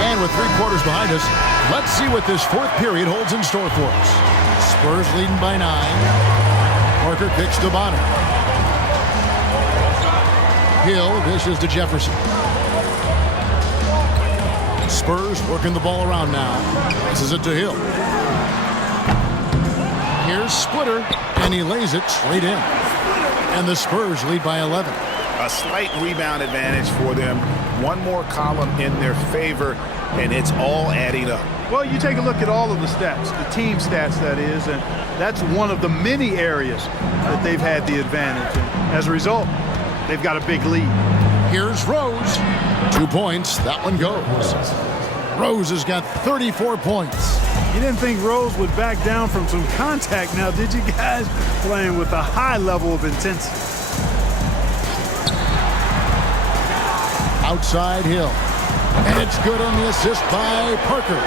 And with 3 quarters behind us, let's see what this fourth period holds in store for us. Spurs leading by 9. Parker kicks to Bonner. Hill dishes to Jefferson. Spurs working the ball around now. Passes it to Hill. Here's Splitter, and he lays it straight in. And the Spurs lead by 11. A slight rebound advantage for them. One more column in their favor, and it's all adding up. Well, you take a look at all of the stats, the team stats, that is, and that's one of the many areas that they've had the advantage. And as a result, they've got a big lead. Here's Rose. 2 points. That one goes. Rose has got 34 points. You didn't think Rose would back down from some contact now, did you guys? Playing with a high level of intensity. Outside Hill. And it's good on the assist by Parker.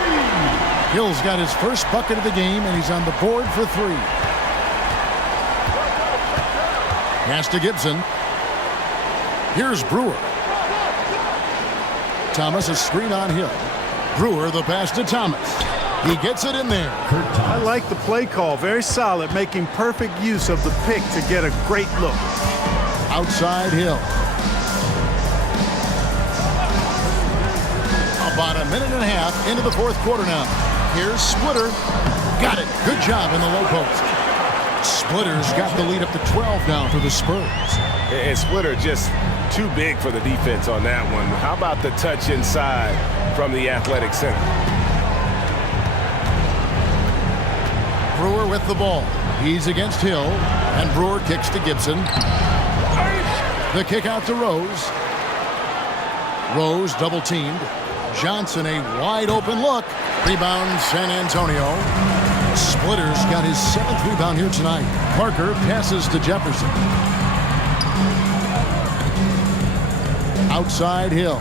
Hill's got his first bucket of the game, and he's on the board for 3. Pass to Gibson. Here's Brewer. Thomas, a screen on Hill. Brewer, the pass to Thomas. He gets it in there. I like the play call. Very solid, making perfect use of the pick to get a great look. Outside Hill. About a minute and a half into the fourth quarter now. Here's Splitter. Got it. Good job in the low post. Splitter's got the lead up to 12 now for the Spurs. And Splitter just too big for the defense on that one. How about the touch inside from the athletic center? Brewer with the ball. He's against Hill, and Brewer kicks to Gibson. The kick out to Rose. Rose double teamed. Johnson, a wide open look. Rebound San Antonio. Splitter's got his 7th rebound here tonight. Parker passes to Jefferson. Outside Hill.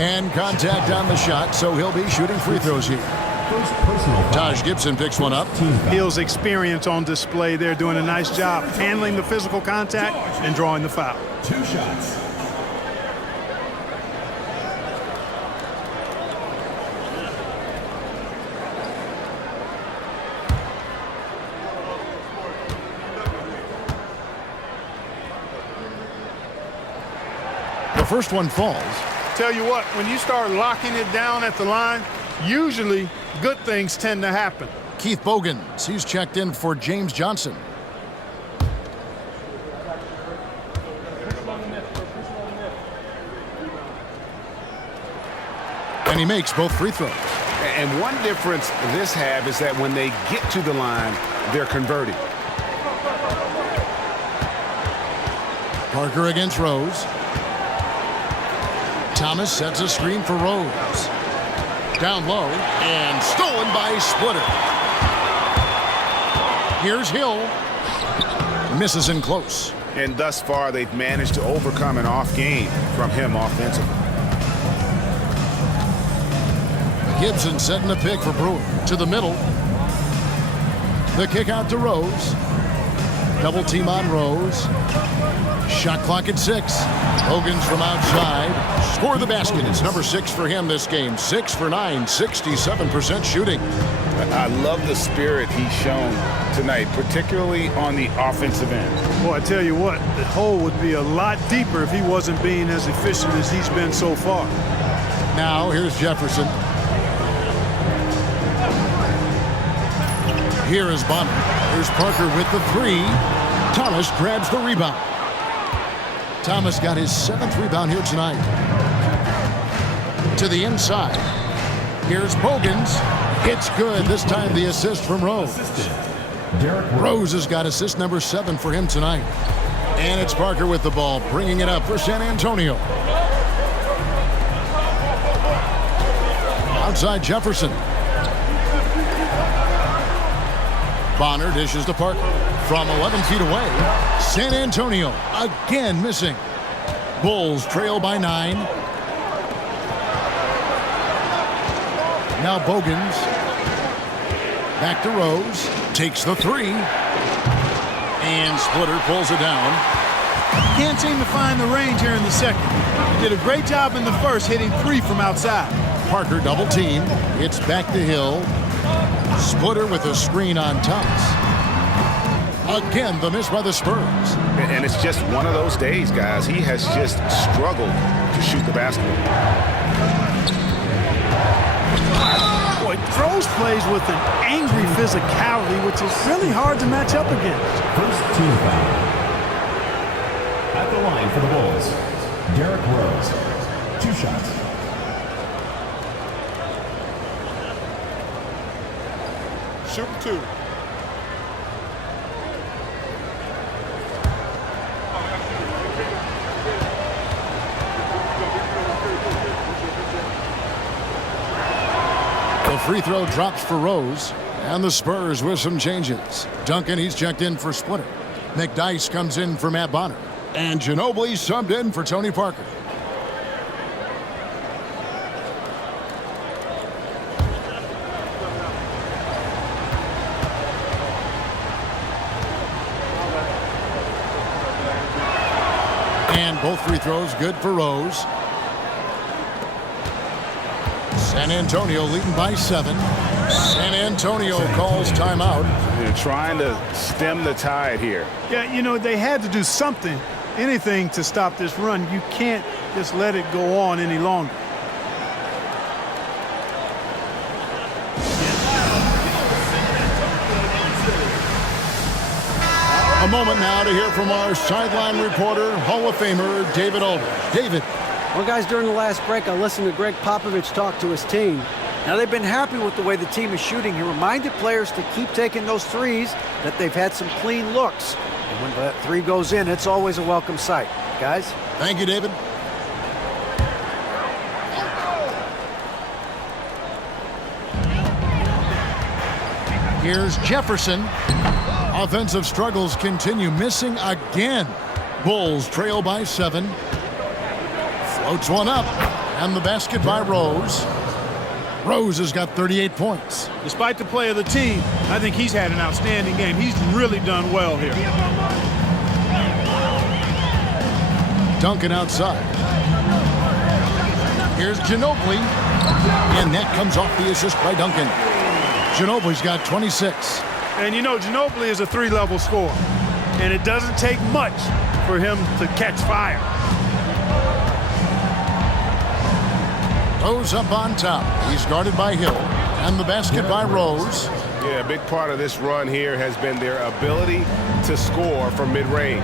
And contact on the shot, so he'll be shooting free throws here. Taj Gibson picks one up. Hill's experience on display there, doing a nice job handling the physical contact and drawing the foul. 2 shots. The first one falls. Tell you what, when you start locking it down at the line, usually good things tend to happen. Keith Bogans, he's checked in for James Johnson. And he makes both free throws. And one difference this have is that when they get to the line, they're converting. Parker against Rose. Thomas sets a screen for Rose. Down low and stolen by Splitter. Here's Hill. Misses in close. And thus far, they've managed to overcome an off game from him offensively. Gibson setting a pick for Brewer. To the middle. The kick out to Rose. Double team on Rose. Shot clock at 6. Hogan's from outside. Score the basket. It's number 6 for him this game. 6 for 9, 67% shooting. I love the spirit he's shown tonight, particularly on the offensive end. Boy, I tell you what, the hole would be a lot deeper if he wasn't being as efficient as he's been so far. now. Here's Jefferson. Here is Bonner. Here's Parker with the three. Thomas grabs the rebound. Thomas got his 7th rebound here tonight. To the inside. Here's Bogans. It's good. This time the assist from Rose. Rose has got assist number 7 for him tonight. And it's Parker with the ball, bringing it up for San Antonio. Outside Jefferson. Bonner dishes to Parker. From 11 feet away, San Antonio again missing. Bulls trail by 9. Now Bogans. Back to Rose. Takes the 3. And Splitter pulls it down. Can't seem to find the range here in the second. He did a great job in the first, hitting 3 from outside. Parker double team. It's back to Hill. Splitter with a screen on Thomas. Again, the miss by the Spurs. And it's just one of those days, guys. He has just struggled to shoot the basketball. Boy, throws plays with an angry physicality, which is really hard to match up against. First team foul. At the line for the Bulls, Derrick Rose. 2 shots. Shoot 2. The free throw drops for Rose. And the Spurs with some changes. Duncan, he's checked in for Splitter. McDyess comes in for Matt Bonner. And Ginobili subbed in for Tony Parker. And both free throws good for Rose. San Antonio leading by 7. San Antonio calls timeout. They're trying to stem the tide here. Yeah, you know, they had to do something, anything to stop this run. You can't just let it go on any longer. A moment now to hear from our sideline reporter, Hall of Famer David Aldridge. David. Well, guys, during the last break, I listened to Greg Popovich talk to his team. Now, they've been happy with the way the team is shooting. He reminded players to keep taking those threes, that they've had some clean looks. And when that 3 goes in, it's always a welcome sight. Guys? Thank you, David. Here's Jefferson. Offensive struggles continue, missing again. Bulls trail by 7. Floats one up, and the basket by Rose. Rose has got 38 points. Despite the play of the team, I think he's had an outstanding game. He's really done well here. Duncan outside. Here's Ginobili, and that comes off the assist by Duncan. Ginobili's got 26. And you know, Ginobili is a 3-level scorer, and it doesn't take much for him to catch fire. Rose up on top. He's guarded by Hill. And the basket by Rose. Yeah, a big part of this run here has been their ability to score from mid-range.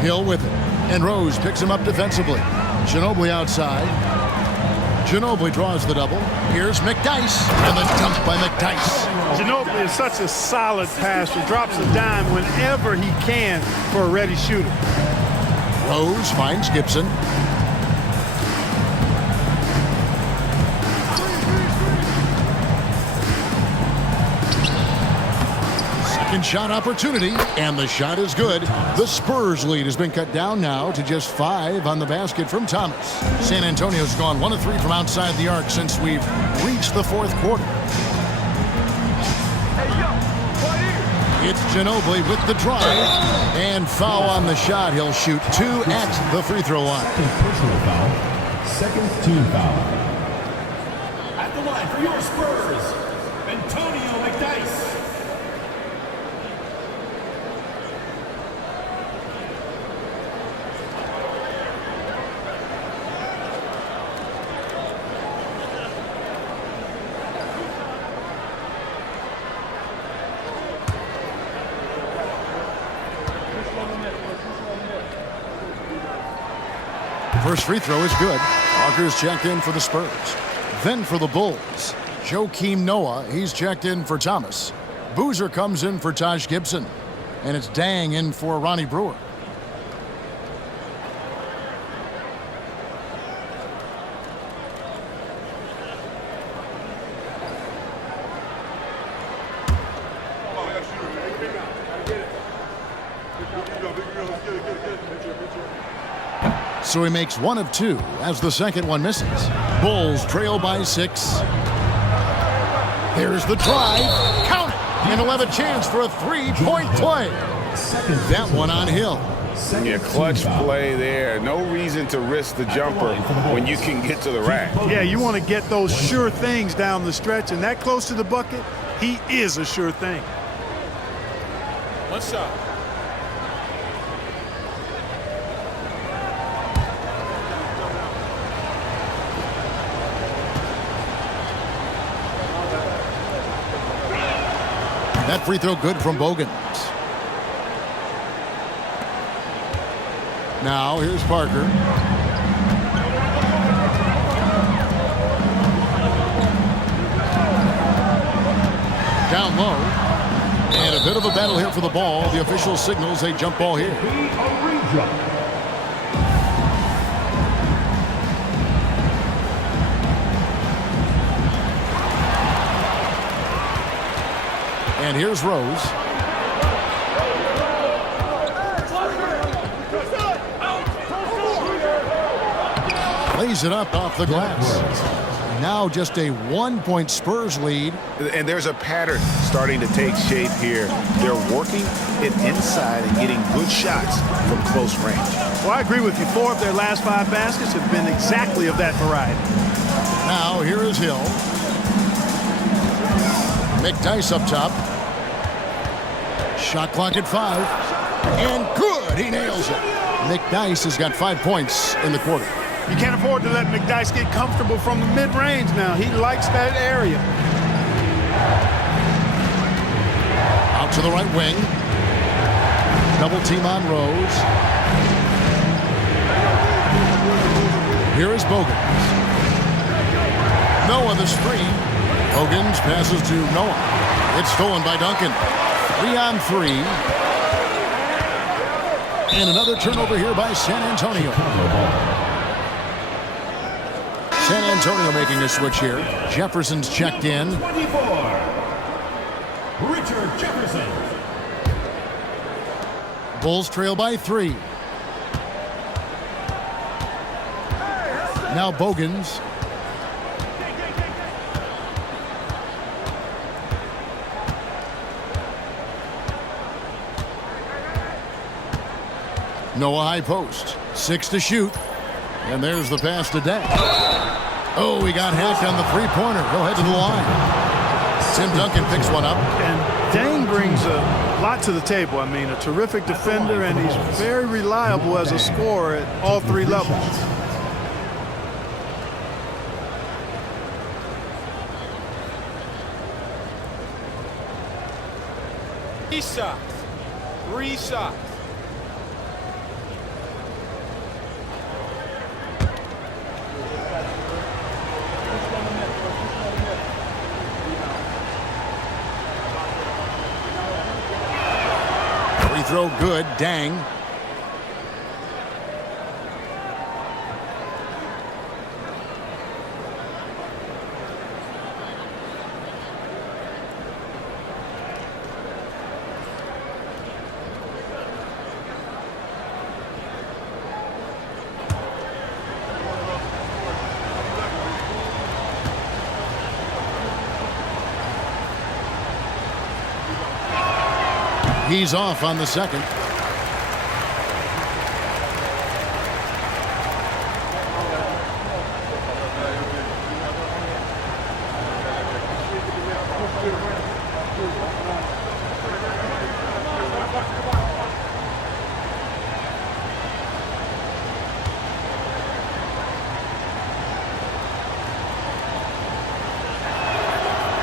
Hill with it. And Rose picks him up defensively. Ginobili outside. Ginobili draws the double. Here's McDyess. And the dunk by McDyess. Ginobili is such a solid passer. Drops a dime whenever he can for a ready shooter. Rose finds Gibson. Second shot opportunity, and the shot is good. The Spurs lead has been cut down now to just 5 on the basket from Thomas. San Antonio's gone 1 of 3 from outside the arc since we've reached the 4th quarter. It's Ginobili with the drive, and foul on the shot. He'll shoot 2 at the free throw line. Personal foul. Second team foul. At the line for your Spurs, Antonio McDyess. First free throw is good. Parker's checked in for the Spurs. Then for the Bulls, Joakim Noah, he's checked in for Thomas. Boozer comes in for Taj Gibson. And it's Dang in for Ronnie Brewer. So he makes one of two as the second one misses. Bulls trail by 6. Here's the drive. Count it. And he'll have a chance for a three-point play. That one on Hill. Yeah, clutch play there. No reason to risk the jumper when you can get to the rack. Yeah, you want to get those sure things down the stretch, and that close to the bucket, he is a sure thing. One shot. That free throw good from Bogans. Now here's Parker. Down low. And a bit of a battle here for the ball. The official signals a jump ball here. And here's Rose. Lays it up off the glass. Now just a 1-point Spurs lead. And there's a pattern starting to take shape here. They're working it inside and getting good shots from close range. Well, I agree with you. 4 of their last 5 baskets have been exactly of that variety. Now here is Hill. McDyess up top. Shot clock at 5. And good. He nails it. McDyess has got 5 points in the quarter. You can't afford to let McDyess get comfortable from the mid-range now. He likes that area. Out to the right wing. Double team on Rose. Here is Bogans. Noah the screen. Bogans passes to Noah. It's stolen by Duncan. 3 on 3. And another turnover here by San Antonio. San Antonio making a switch here. Jefferson's checked in. 24. Richard Jefferson. Bulls trail by 3. Now Bogans. Noah high post. 6 to shoot. And there's the pass to Dang. Oh, he got hacked on the three-pointer. He'll head to the line. Tim Duncan picks one up. And Dang brings a lot to the table. I mean, a terrific defender, and he's very reliable as a scorer at all 3 levels. Three shots. 3 shots. Free throw good. Dang. He's off on the second.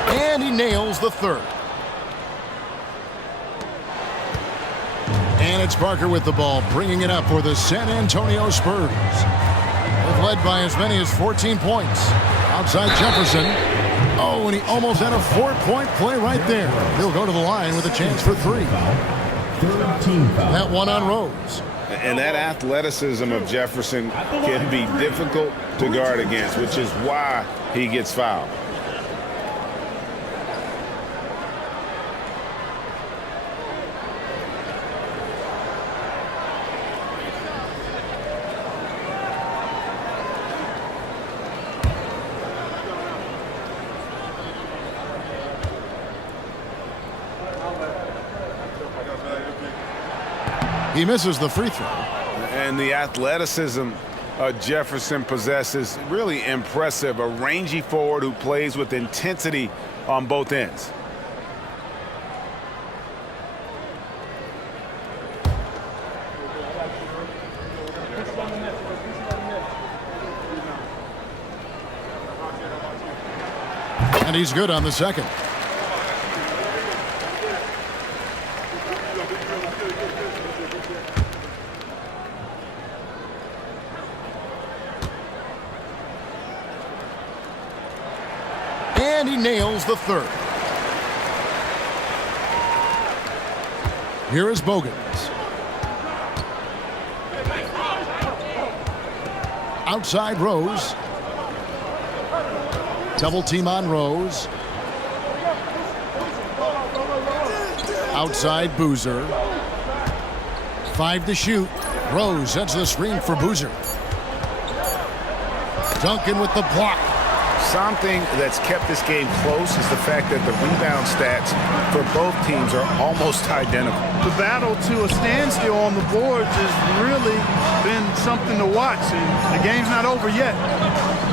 And he nails the third. And it's Parker with the ball, bringing it up for the San Antonio Spurs. led by as many as 14 points. Outside Jefferson. Oh, and he almost had a 4-point play right there. He'll go to the line with a chance for 3. That one on Rose. And that athleticism of Jefferson can be difficult to guard against, which is why he gets fouled. He misses the free throw. And the athleticism Jefferson possesses, really impressive. A rangy forward who plays with intensity on both ends. And he's good on the second. And he nails the third. Here is Bogans. Outside Rose. Double team on Rose. Outside Boozer. 5 to shoot. Rose sets the screen for Boozer. Duncan with the block. Something that's kept this game close is the fact that the rebound stats for both teams are almost identical. The battle to a standstill on the boards has really been something to watch, and the game's not over yet.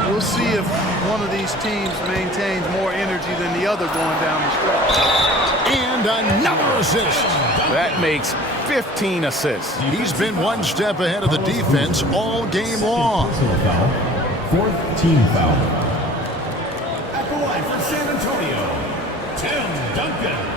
We'll see if one of these teams maintains more energy than the other going down the stretch. And another assist. That makes 15 assists. He's been one step ahead of the defense all game long. Fourth team foul. At the line for San Antonio, Tim Duncan.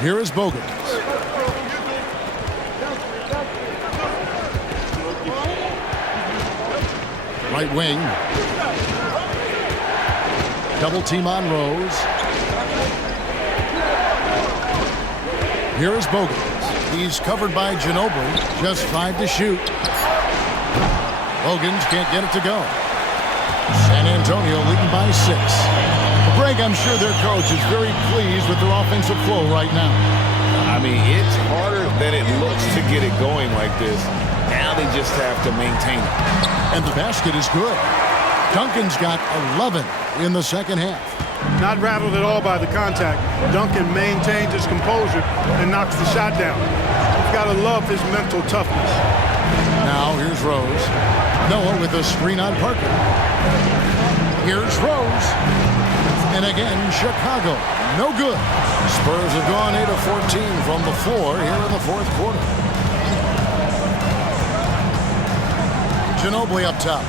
Here is Bogans. Right wing. Double team on Rose. Here is Bogans. He's covered by Ginobili. Just 5 to shoot. Bogans can't get it to go. San Antonio leading by 6. Greg, I'm sure their coach is very pleased with their offensive flow right now. I mean, it's harder than it looks to get it going like this. Now they just have to maintain it. And the basket is good. Duncan's got 11 in the second half. Not rattled at all by the contact. Duncan maintains his composure and knocks the shot down. You've got to love his mental toughness. Now here's Rose. Noah with a screen on Parker. Here's Rose. And again, Chicago. No good. Spurs have gone 8 of 14 from the floor here in the fourth quarter. Ginobili up top.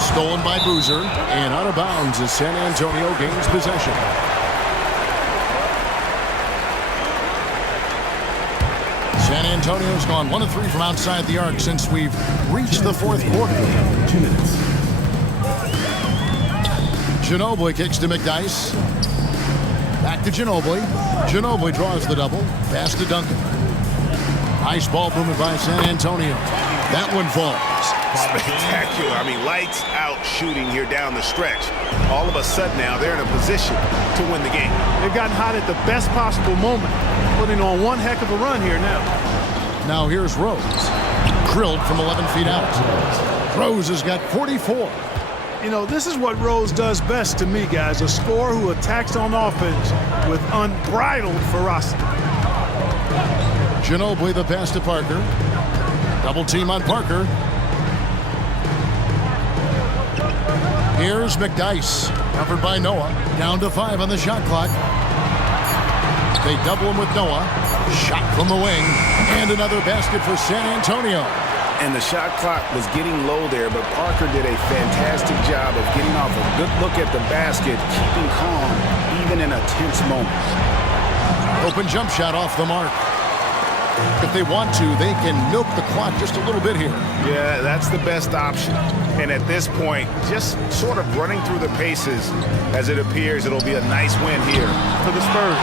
Stolen by Boozer. And out of bounds as San Antonio gains possession. San Antonio's gone 1 of 3 from outside the arc since we've reached the fourth quarter. 2 minutes. Ginobili kicks to McDyess. Back to Ginobili. Ginobili draws the double. Pass to Duncan. Nice ball movement by San Antonio. That one falls. Spectacular. I mean, lights out shooting here down the stretch. All of a sudden now they're in a position to win the game. They've gotten hot at the best possible moment, putting on one heck of a run here now. Now here's Rose. Drilled from 11 feet out. Rose has got 44. You know, this is what Rose does best to me, guys. A scorer who attacks on offense with unbridled ferocity. Ginobili the pass to Parker. Double team on Parker. Here's McDyess, covered by Noah. Down to 5 on the shot clock. They double him with Noah. Shot from the wing. And another basket for San Antonio. And the shot clock was getting low there, but Parker did a fantastic job of getting off a good look at the basket, keeping calm, even in a tense moment. Open jump shot off the mark. If they want to, they can milk the clock just a little bit here. Yeah, that's the best option. And at this point, just sort of running through the paces, as it appears it'll be a nice win here For the Spurs.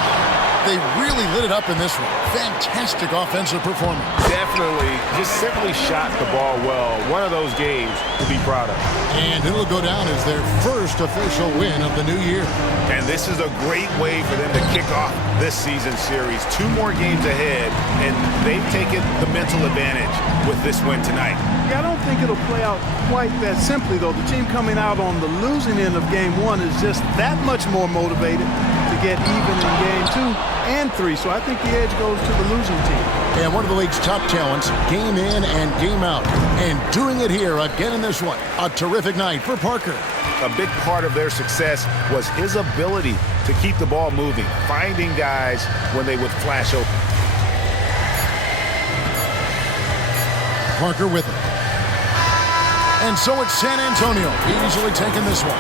They really lit it up in this one. Fantastic offensive performance. Definitely, just simply shot the ball well. One of those games to be proud of. And it'll go down as their first official win of the new year. And this is a great way for them to kick off this season series. 2 more games ahead, and they've taken the mental advantage with this win tonight. Yeah, I don't think it'll play out quite that simply, though. The team coming out on the losing end of game 1 is just that much more motivated to get even in game 2 and 3. So I think the edge goes to the losing team. And one of the league's top talents, game in and game out. And doing it here again in this one. A terrific night for Parker. A big part of their success was his ability to keep the ball moving, finding guys when they would flash open. Parker with it. And so it's San Antonio easily taking this one.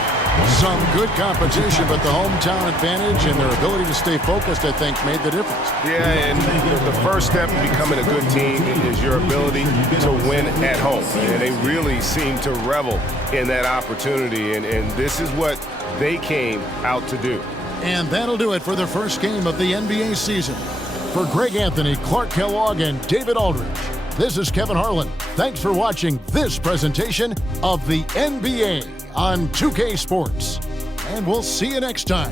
Some good competition, but the hometown advantage and their ability to stay focused, I think, made the difference. Yeah, and the first step in becoming a good team is your ability to win at home. And they really seem to revel in that opportunity, and this is what they came out to do. And that'll do it for the first game of the NBA season. For Greg Anthony, Clark Kellogg, and David Aldridge, this is Kevin Harlan. Thanks for watching this presentation of the NBA on 2K Sports. And we'll see you next time.